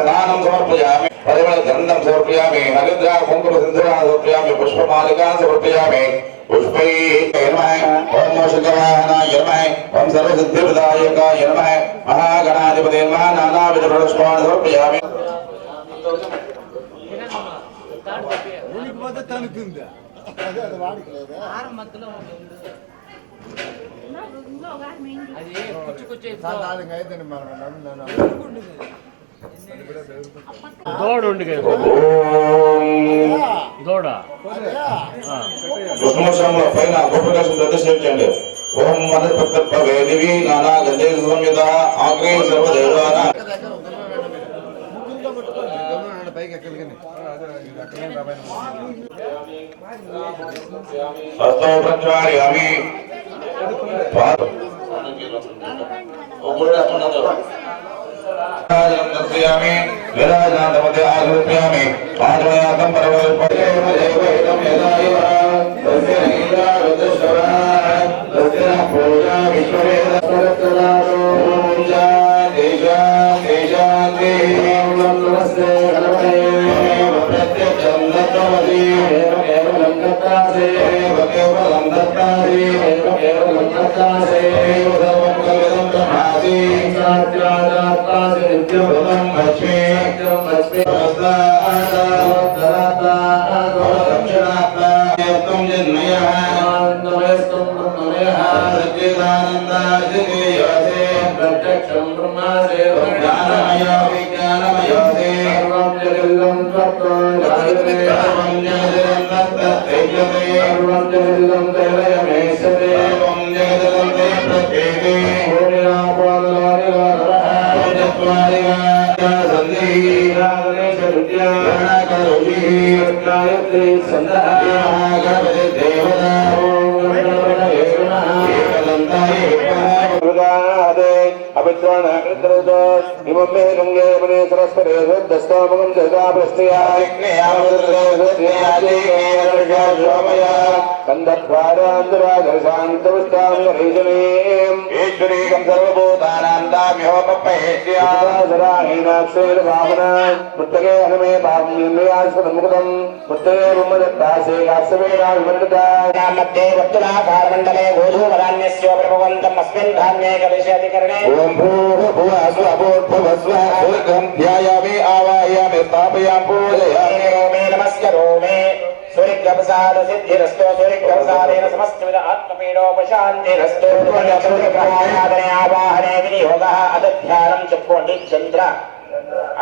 स्नानं समर्पयामि परिमलगन्धं समर्पयामि हरिद्रा कुङ्कुम सिन्दूरान् समर्पयामि पुष्पमालिकान् समर्पयामि पुष्पैः नमः ओम शुद्धवाहनाय नमः ओम सर्वसिद्धिप्रदायकाय नमः महागणाधिपते नमः नानाविध पुष्पाणि समर्पयामि విష్ణుశంలో పైన గోపకృష్ణ ప్రతిష్ఠించండి ఓం మదపత్రపవే దివి నానా గంధే సంయుత ఆగ్రే సర్వదేవానా హస్తో ప్రక్షాళయామి दर्शयामि विराजनाथमते आगृह्यामि पादमयातं परवल्पयेमदेवैतं यदायव तस्य नीलारुद्रश्रवा तस्य पूजा विश्ववेदस्वरत्तदारो शान्ति नमस्ते गणपते प्रत्यक्षं दत्तमति एवं दत्तासे केवलं दत्तासे एवं दत्तासे सर्वं कल्पितं ब्रह्मादि साक्षादात्तासे नित्यं लक्ष्मी दक्षिणात्म जन्मयः सच्चिदानन्दादिदेयसे प्रत्यक्षं ब्रह्मासे ज्ञानमय विज्ञानमयसे सर्वं जगल्लं तत्त्वं जायते सर्वं जगदलं तत्तेजते सर्वं जगदलं तैलयमेशते सर्वं जगदलं ते प्रत्येके गायत्री संध्या गणपति देवता इमे गंगे मने सरस्वती दस्तामगं जगा ईश्वरीकं सर्वभूतानां मुत्तगे हनुमे पापमुखदं मुत्तगे ब्रह्मदत्तासे मध्ये वक्तुलाकारमण्डले गोधूमधान्यस्य प्रभवन्तम् अस्मिन् धान्ये कलशाधिकरणे ओम भूर्भुवः भूर्भुवस्व सूर्यं ध्यायामि आवाहयामि स्थापयामि पूजयामि रोमे नमस्करोमि सूर्यप्रसाद सिद्धिरस्तो सूर्यप्रसादेन समस्तविद आत्मपीडोपशान्तिरस्तो सूर्यप्रसादने आवाहने विनियोगः अदध्यानं चक्कोण्डि चन्द्र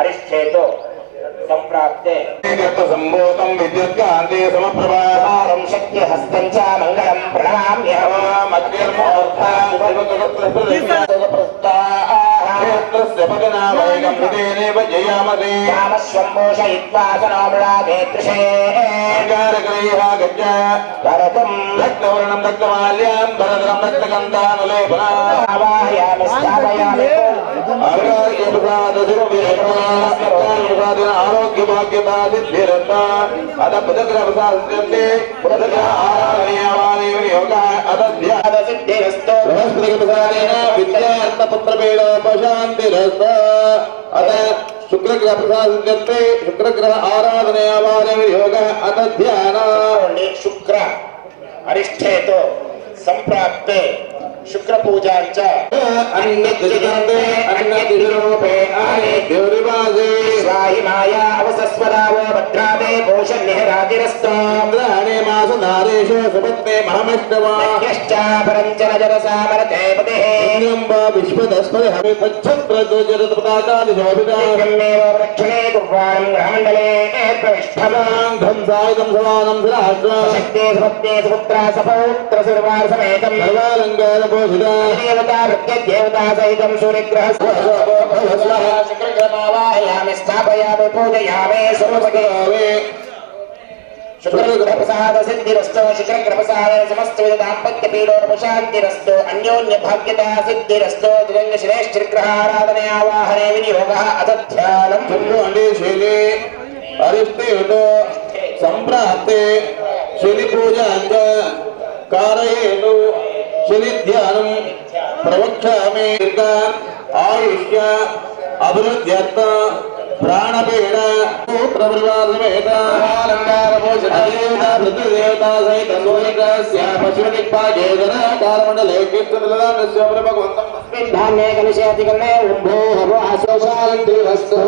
अरिष्ठेतो संप्राप्ते संभूतं विद्युत्कान्ते समप्रभारं शक्तिहस्तं च मङ्गलं प्रणमाम्यहम् अग्निर्मोर्थस्य पदनावैकं हृदेनेव जयामते रामस्वम्भूषयित्वा सनोमृडाधेतृषे कारकलयः गच्छ करतं रक्तवर्णं रक्तमाल्यां भरतं रक्तगन्धानुलेपना आवाहयामि स्थापयामि आरोग्य भाग्यता सिद्धिरत्न अद पुदग्रह प्रसादन्ते पुदग्रह आराधनीयवादेवयोगः अदध्याद सिद्धिरस्तो बृहस्पति प्रसादेन विद्यार्थ पुत्रपीडोपशान्तिरस्तो अद शुक्रग्रह प्रसादन्ते शुक्रग्रह आराधनीयवादेवयोगः अदध्यान शुक्र अरिष्ठेतो संप्राप्ते शुक्र पूजांच अन्नदिशते अन्नदिशरूपे आने देवरिवासे स्वाहि माया अवसस्वदावो भद्रामे पोषण्यराजिरस्तोन्द्राणे मास नारेषु सुपत्ने महामष्टवा यश्चा परञ्चन जरसामरते पतेः इन्द्रम्ब विश्वदस्पति हवे पच्छप्रदोजरतपताकादिशोभिता ब्रह्मेव वृक्षणे कुर्वाणं ग्रहमण्डले प्रविष्ठवां धंसायुधं सवानं सहस्र शक्ते सुपत्ने सुपुत्रा सपौत्र सर्वार समेतं सर्वालङ्कार देवता प्रत्यदेवता सहितं सूर्यग्रह शुक्रग्रहमावाहयामि स्थापयामि पूजयामि सर्वसकलावे शुक्रप्रसाद सिद्धिरस्तु शुक्रप्रसाद समस्त दाम्पत्य पीडोपशान्तिरस्तु अन्योन्य भाग्यता सिद्धिरस्तु दिगंग श्रेष्ठग्रहाराधने आवाहने विनियोगः अथ ध्यानं शैले अरिष्टेतो संप्राप्ते शनि पूजाञ्च कारयेनु शनि ध्यानं प्रवक्ष्यामि आयुष्य अभिवृद्ध्यर्थ प्राणपीड सूत्रपरिवारसमेत अलंकार भोजन देवता पृथ्वीदेवता सहित सूर्यस्य पश्चिमदिक्पागे कालमण्डले कीर्तनलदानस्य भगवन्तं तस्मिन् धान्ये कलशयातिकरणे उम्भो हवो आशोषालन्तिरस्तु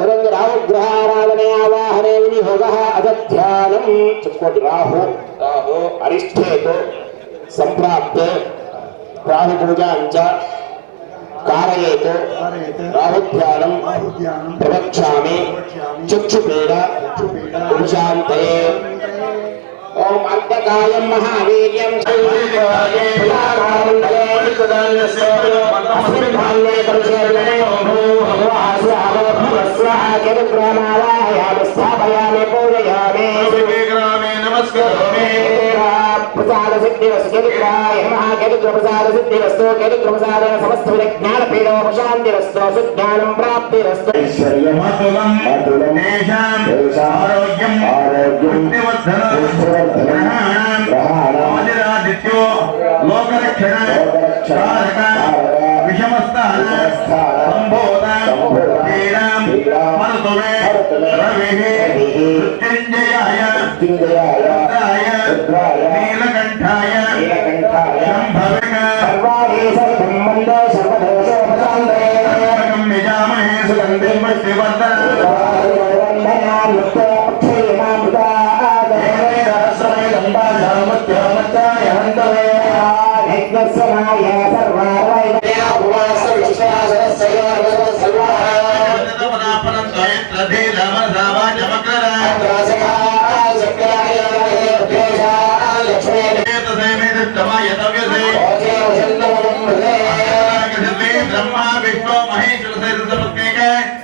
तरंग राहु ग्रहाराधने आवाहने विनियोगः अदध्यानं चकोटि राहु अरिष्ठेतो संप्राप्ते राहु पूजाञ्च कारयेतो राहुध्यानं प्रवक्ष्यामि चक्षुपीड उपशान्तये ओम अर्धकायं महावीर्यं स्थापयामि पूजयामि नमस्कारामि प्रसाद सिद्धिरस्तु केतुग्रहाय नमः केतुग्रप्रसाद सिद्धिरस्तु केतुग्रप्रसादेन समस्त विघ्नालपीडोपशान्तिरस्तु सुज्ञानं प्राप्तिरस्तु ऐश्वर्यमतुलं तेषां आरोग्यं ग्रहाणादित्यो लोकरक्षण विषमस्थान संभोदां पीडां मरुतुमे रविः मृत्युञ्जयाय रुद्राय नीलकण्ठाय शम्भवे निजामहे सुगन्धिं ब्रह्मा विष्णु महेश्वर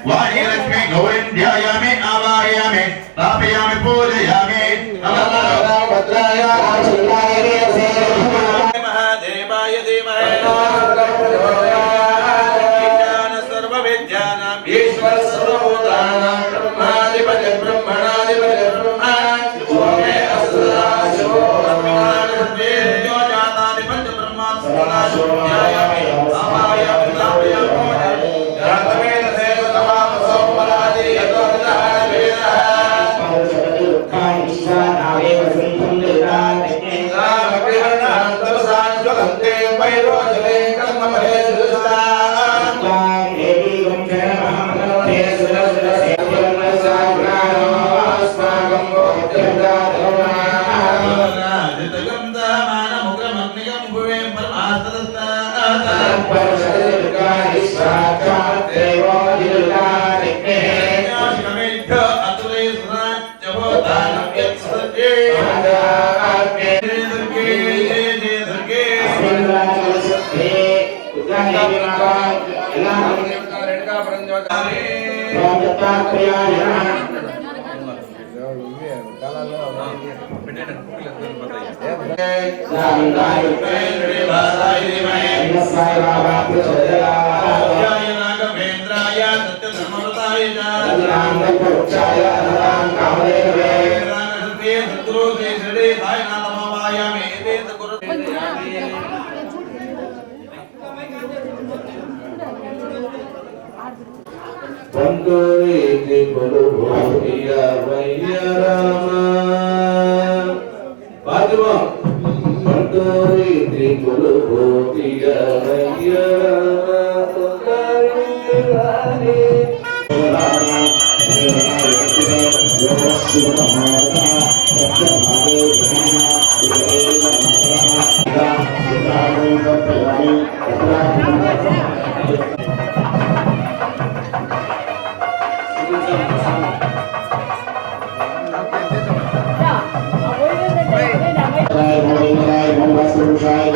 वाणी लक्ष्मी गौरीं ध्यायामि आवाहयामि स्थापयामि पूजयामि महादेवाय धीमहि सर्वविद्यानां ईश्वर सर्वभूतानां ब्रह्माधिपति ब्रह्मणाधिपति ब्रह्मा ओमे अस्राशो ब्रह्माधिपति जातानि पंच ब्रह्मा सर्वनाशो ध्यायामि आवाहयामि स्थापयामि जातवेद देवतमाम सोमरादि यतो Jai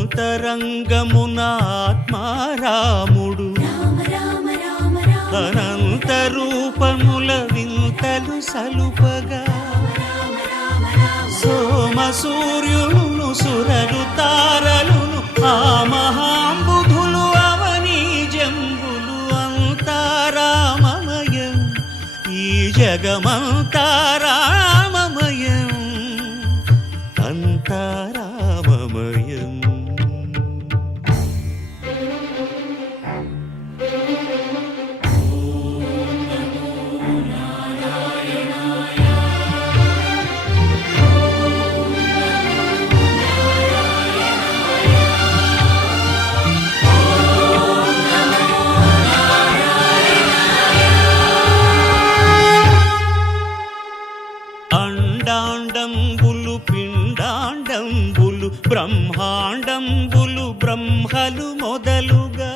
అంతరంగమున ఆత్మారాముడు అనంత రూపముల వింతలు సలుపగా సోమ సూర్యులను సురలు తారలును ఆ మహాంబుధులు అవనీ జంబులు అంతారామమయం ఈ జగమంతారామమయం అంతారామమయం. అండాండంబులు పిండాండంబులు బ్రహ్మాండంబులు బ్రహ్మలు మొదలుగా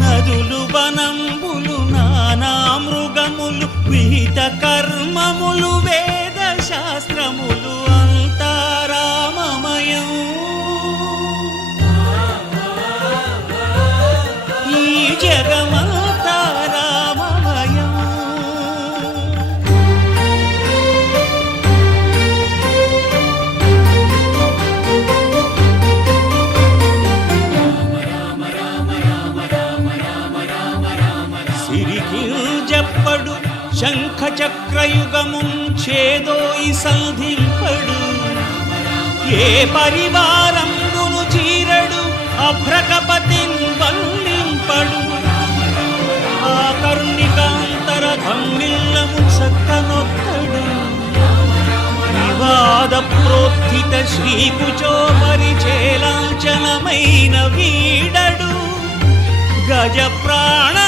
నదులు వనంబులు నానా మృగం విహిత కర్మములు వేద శాస్త్రములు అంతా రామమయం. ఈ జగమంతా రామమయం. సిరికింజప్పడు శంఖ చక్రయుగముంచేదోయి సంధింపడు. ఏ పరివారంబును చీరడు అభ్రకపతిన్ వల్లింపడు. ఆ కర్ణికాంతర ధమ్మిల్లము చక్కనొత్తడు. వివాద ప్రోత్థిత శ్రీకుచో పరిచేలాంచనమైన వీడడు. గజ ప్రాణావనోత్సాహియై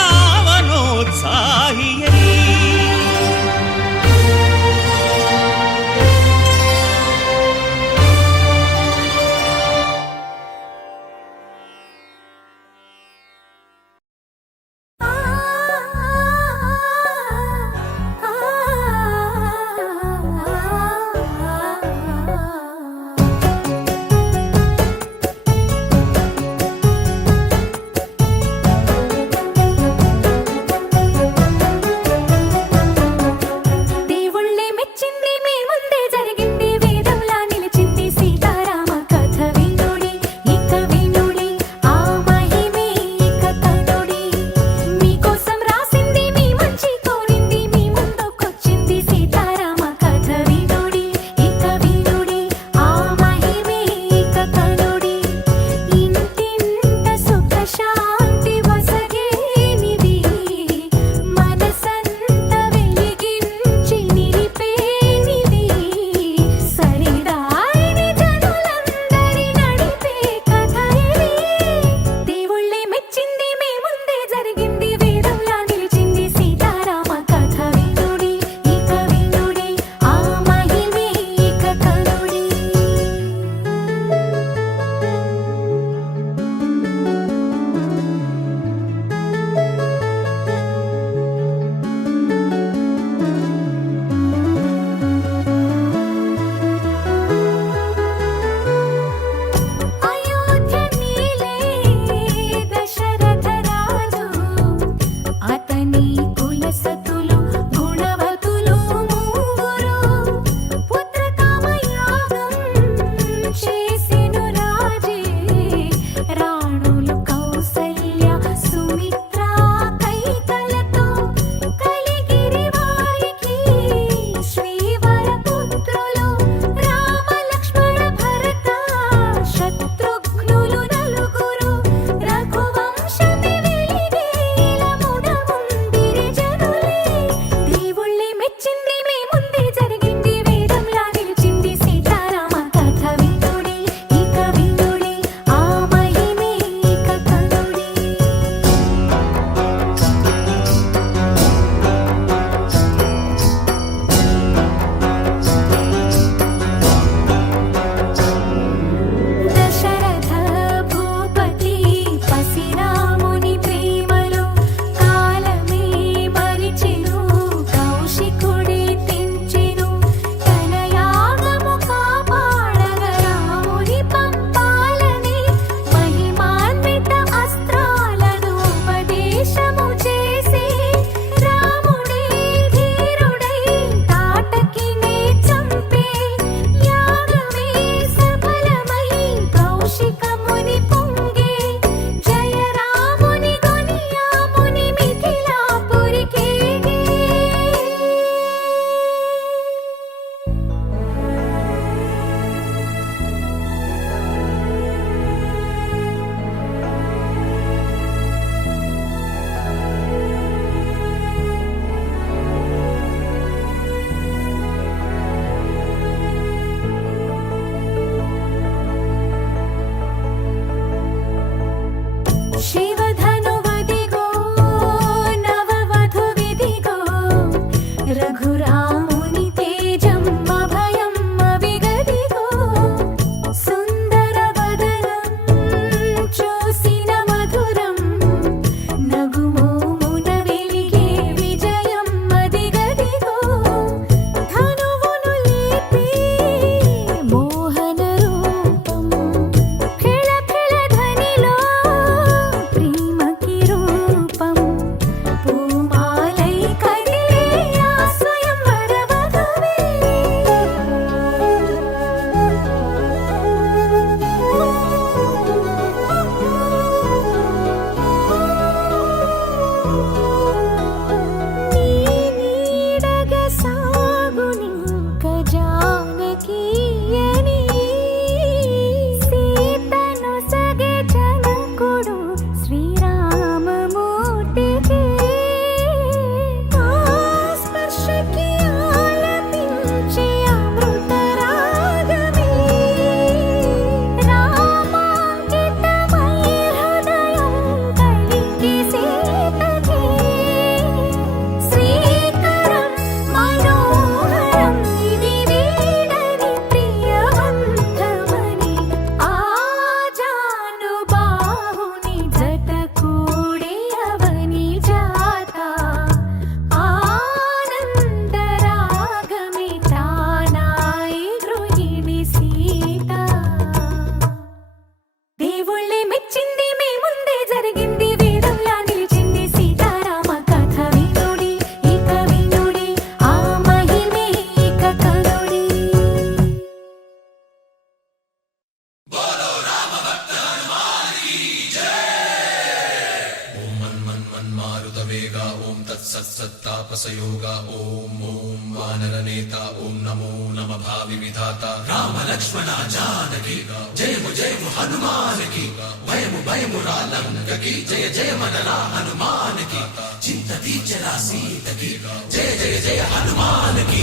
ఓం తత్సత్సత్తాపసయోగ ఓం ఓం వానరనేత ఓం నమో నమ భావి విధాత రామ లక్ష్మణ జానకి జయము జయము హనుమానికి భయము భయము రాలంకకి జయ జయ మనరా హనుమానికి చింత తీర్చరా సీతకి జయ జయ జయ హనుమానికి.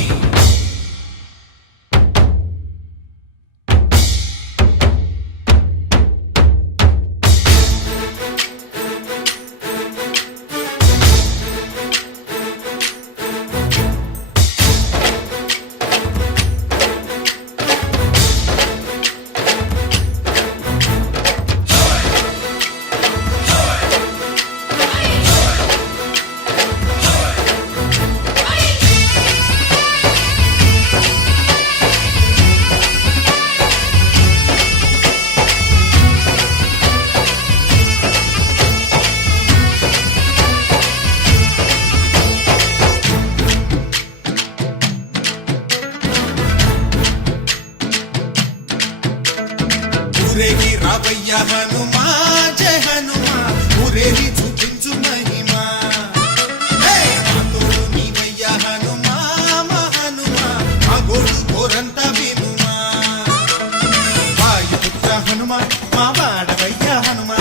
ఊరేగి రావయ్య హనుమా జయ హనుమా ఊరేగి చూపించు మహిమా తోడు నీవయ్య హనుమా మా హనుమా మా గోడు కోరంత వినుమా వాయుపుత్ర హనుమా మా వాడవయ్య హనుమా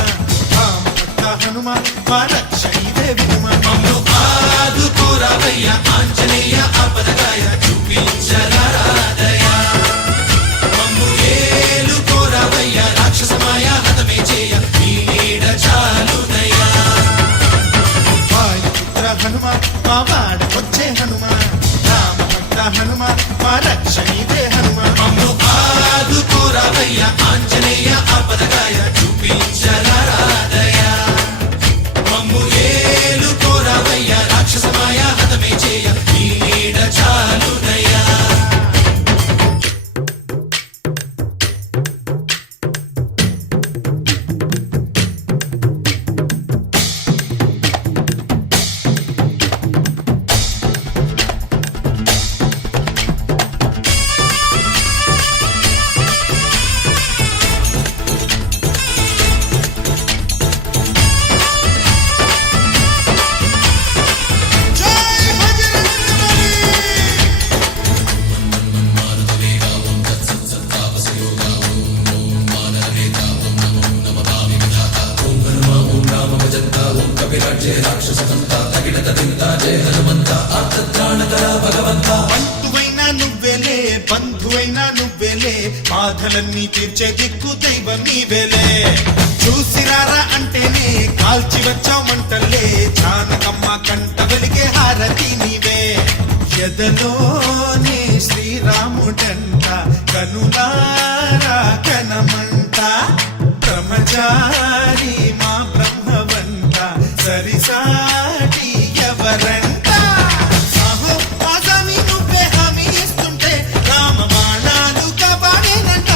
రామభక్త హనుమా మా రక్ష ఇదే వినుమా మమ్ము ఆదుకోరావయ్య ఆంజనేయ ఆపదగాయ చూపించరాదయ రాక్షసమాయ హతమే చేయ నీ నీడ చాలుదయా వాయుపుత్ర హనుమ మా వాడ వచ్చే హనుమ రామభక్త హనుమ మా రక్షణీదే హనుమ మమ్ము ఆదుకోరావయ్య ఆంజనేయ ఆపదగాయ చూపించరాదయ మమ్ము ఏలుకోరావయ్య రాక్షసమాయ హతమే చేయ నీ నీడ చాలుదయా. బంధువైనా నువ్వేలే బంధువైనా నువ్వేలే బాధలన్నీ తీర్చే దిక్కు దైవం నీవేలే చూసిరారా అంటేనే కాల్చి వచ్చావు మంటలే జానకమ్మ కంట వెలిగే హారతి నీవే ఎదలోనే శ్రీరాముడంట కనులారా కనమంట బ్రహ్మచారి మా బ్రహ్మవంత సరిసాటి ఎవరంట సాహో ఆసామి నువ్వే హామీ ఇస్తుంటే రామ బాణాలు కాపాడేనంట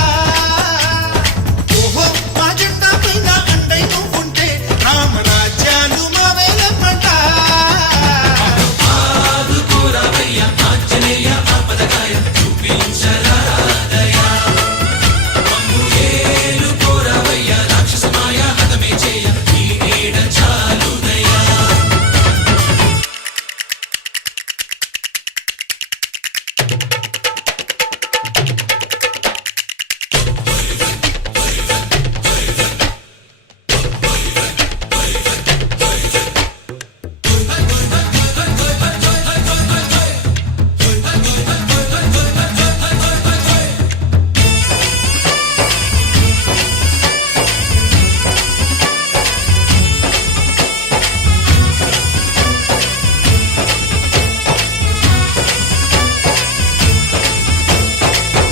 ఓహో మా జెండా పైన అండై నువ్వుంటే రామ రాజ్యాలు మా వేలమ్మంట ఆదుకోరావయ్య ఆంజనేయ ఆపదగాయ చూపించరాదయ మమ్ము ఏలుకోరావయ్య రాక్షసమాయ హతమే చేయ నీ నీడ చాలుదయా.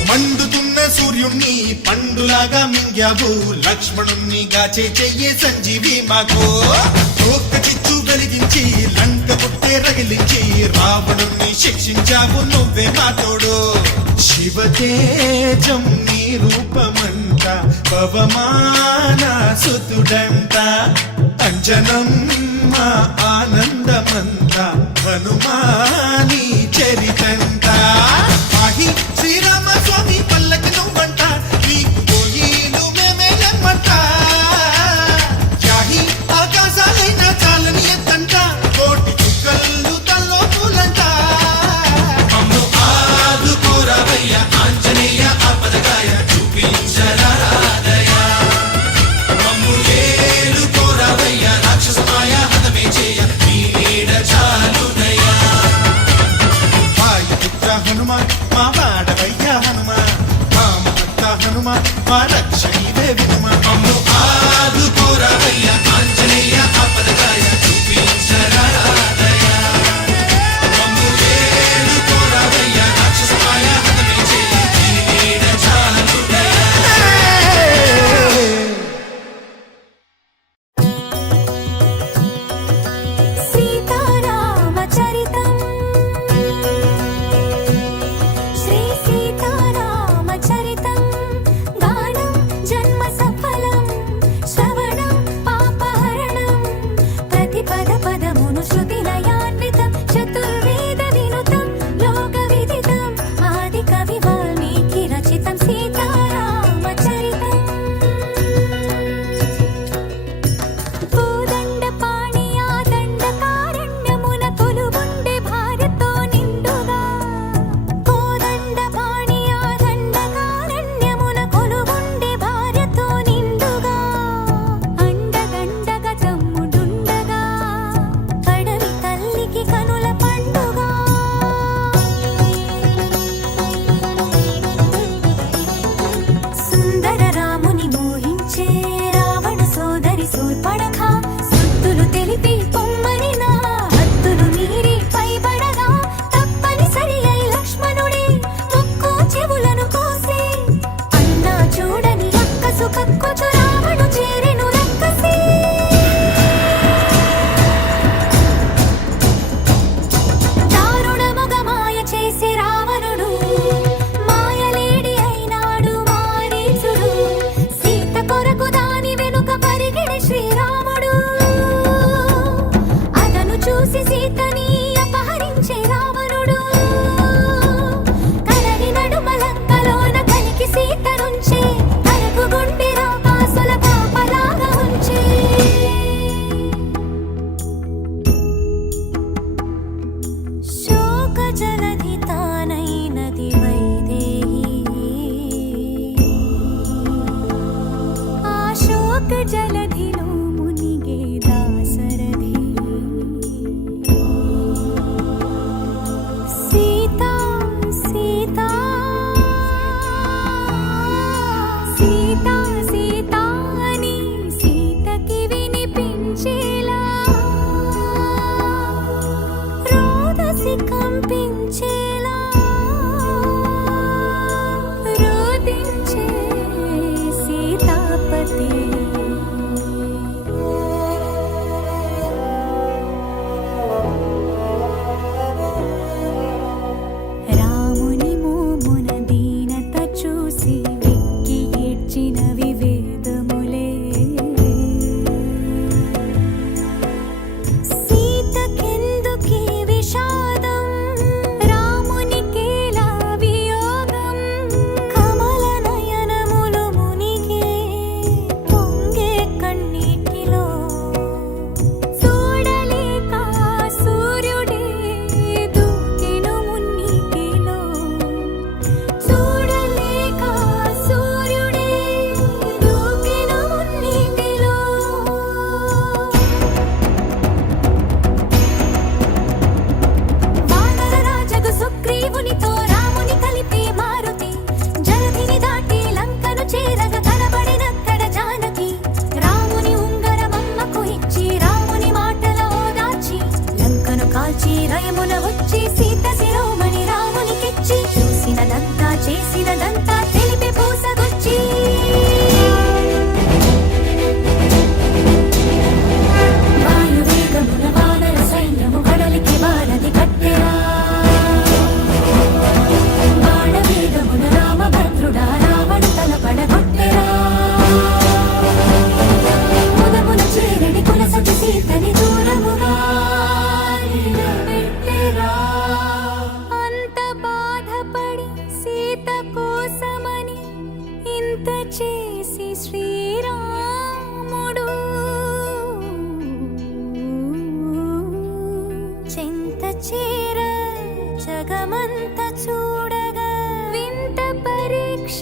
మండుతున్న సూర్యుణ్ణి పండులాగా మింగావు లక్ష్మణుణ్ణి గాచే చెయ్యే సంజీవి మాకు ఒక్క చిచ్చు వెలిగించి లంక పుట్టే రగిలించి రావణుణ్ణి శిక్షించావు నువ్వే మా తోడు శివతేజం నీ రూపమంట పవమాన సుతుడంట అంజనం మా ఆనందమంత హనుమాని చరితంట ఆహి శ్రీరామ స్వామి పల్లకి నువ్వంట నీకు పోయిలు మేమేలమ్మంట యాహి ఆకాశాలైనా చాలని ఎత్తంట కోటి చుక్కల మా రక్షణే వినుమ మమ్ము ఆదుకోరవయ్య ఆంజనేయ ఆపదగాయ చూపించరా దయ మమ్ము ఏడుకోరవయ్య రాక్షసమాయ హతమే చేయి నీడ చాలు దయ సీతారామచరితం శ్రీ సీతారామచరితం గానం జన్మ సఫలం శ్రవణం పాపహరణం ప్రతి పద పదమును శృతి లయాన్వితం చతుర్వేద వినుతం లోక విదితం ఆది కవి వాల్మీకి రచితం సీతారామచరితం కోదండ పాణియా దండకారణ్యమున కొలువుండే భార్యతో నిండుగా కోదండ పాణియా దండకారణ్యమున కొలువుండే భార్యతో నిండుగా అండదండగా తమ్ముడుండగా కడవి తల్లికి కనుల పండుగ సుందర రాముని మోహించే రావణ సోదరి శూర్పణఖ సుత్తులు తెలిపి పొమ్మనిన హద్దులు మీరి పైబడగా తప్పనిసరి అయి లక్ష్మణుడే ముక్కు చెవులను కోసి అన్నా చూడని అక్కసు కక్కుచు రావణు చేరెను రక్కసి దారుణముగా మాయ చేసి రావణుడు మాయలేడి అయినాడు మారీచుడు సీత కొరకు దాని వెనుక పరిగెడి శ్రీరాముడు అతను చూసి సీతని అపహరించే రావణుడు కలరి నడుమలంకలోన కలికి సీత నుంచే కరకు గుండి రాకాసుల కాపలాగా ఉంచే శోక జలధి తానైనది వైదేహి ఆ శోక జలధిలో మునిగే దాసరథి సీతా సీతా సీతా సీతా అని సీతకి వినిపించేలా రోదసి కంపించేలా రోదించే సీతాపతి రాముని మోమున దీనత చూసి వెక్కి ఏడ్చినవి వేదములే సీతకెందుకీ విషాదం రామునికేలా వియోగం కమల నయనములు మునిగే పొంగే కన్నీటిలో చూడలేక సూర్యుడే దూకెను మున్నీటిలో చూడలేక సూర్యుడే దూకెను మున్నీటిలో వానర రాజగు సుగ్రీవునితో రాముని కలిపే మారుతి జలధిని దాటి లంకను చేరగా కనబడినక్కడ జానకి రాముని ఉంగరమమ్మకు ఇచ్చి రాముని మాటల ఓదార్చి లంకను కాల్చి రయమున వచ్చి సీత శిరోమణి రామునికిచ్చి చూసినదంతా చేసినదంతా తెలిపి పూసగొచ్చి వాయువేగమున వానర సైన్యము కడలికి వారధి కట్టెరా బాణవేగమున రామభద్రుడా రావణ తల పడగొట్టెరా ముదమున చేరడి కులసతి సీతని దూరముగా నిలబెట్టెరా అంత బాధపడి సీత కోసమని ఇంత చేసి శ్రీరాముడు చెంత చేర జగమంత చూడగా వింత పరీక్ష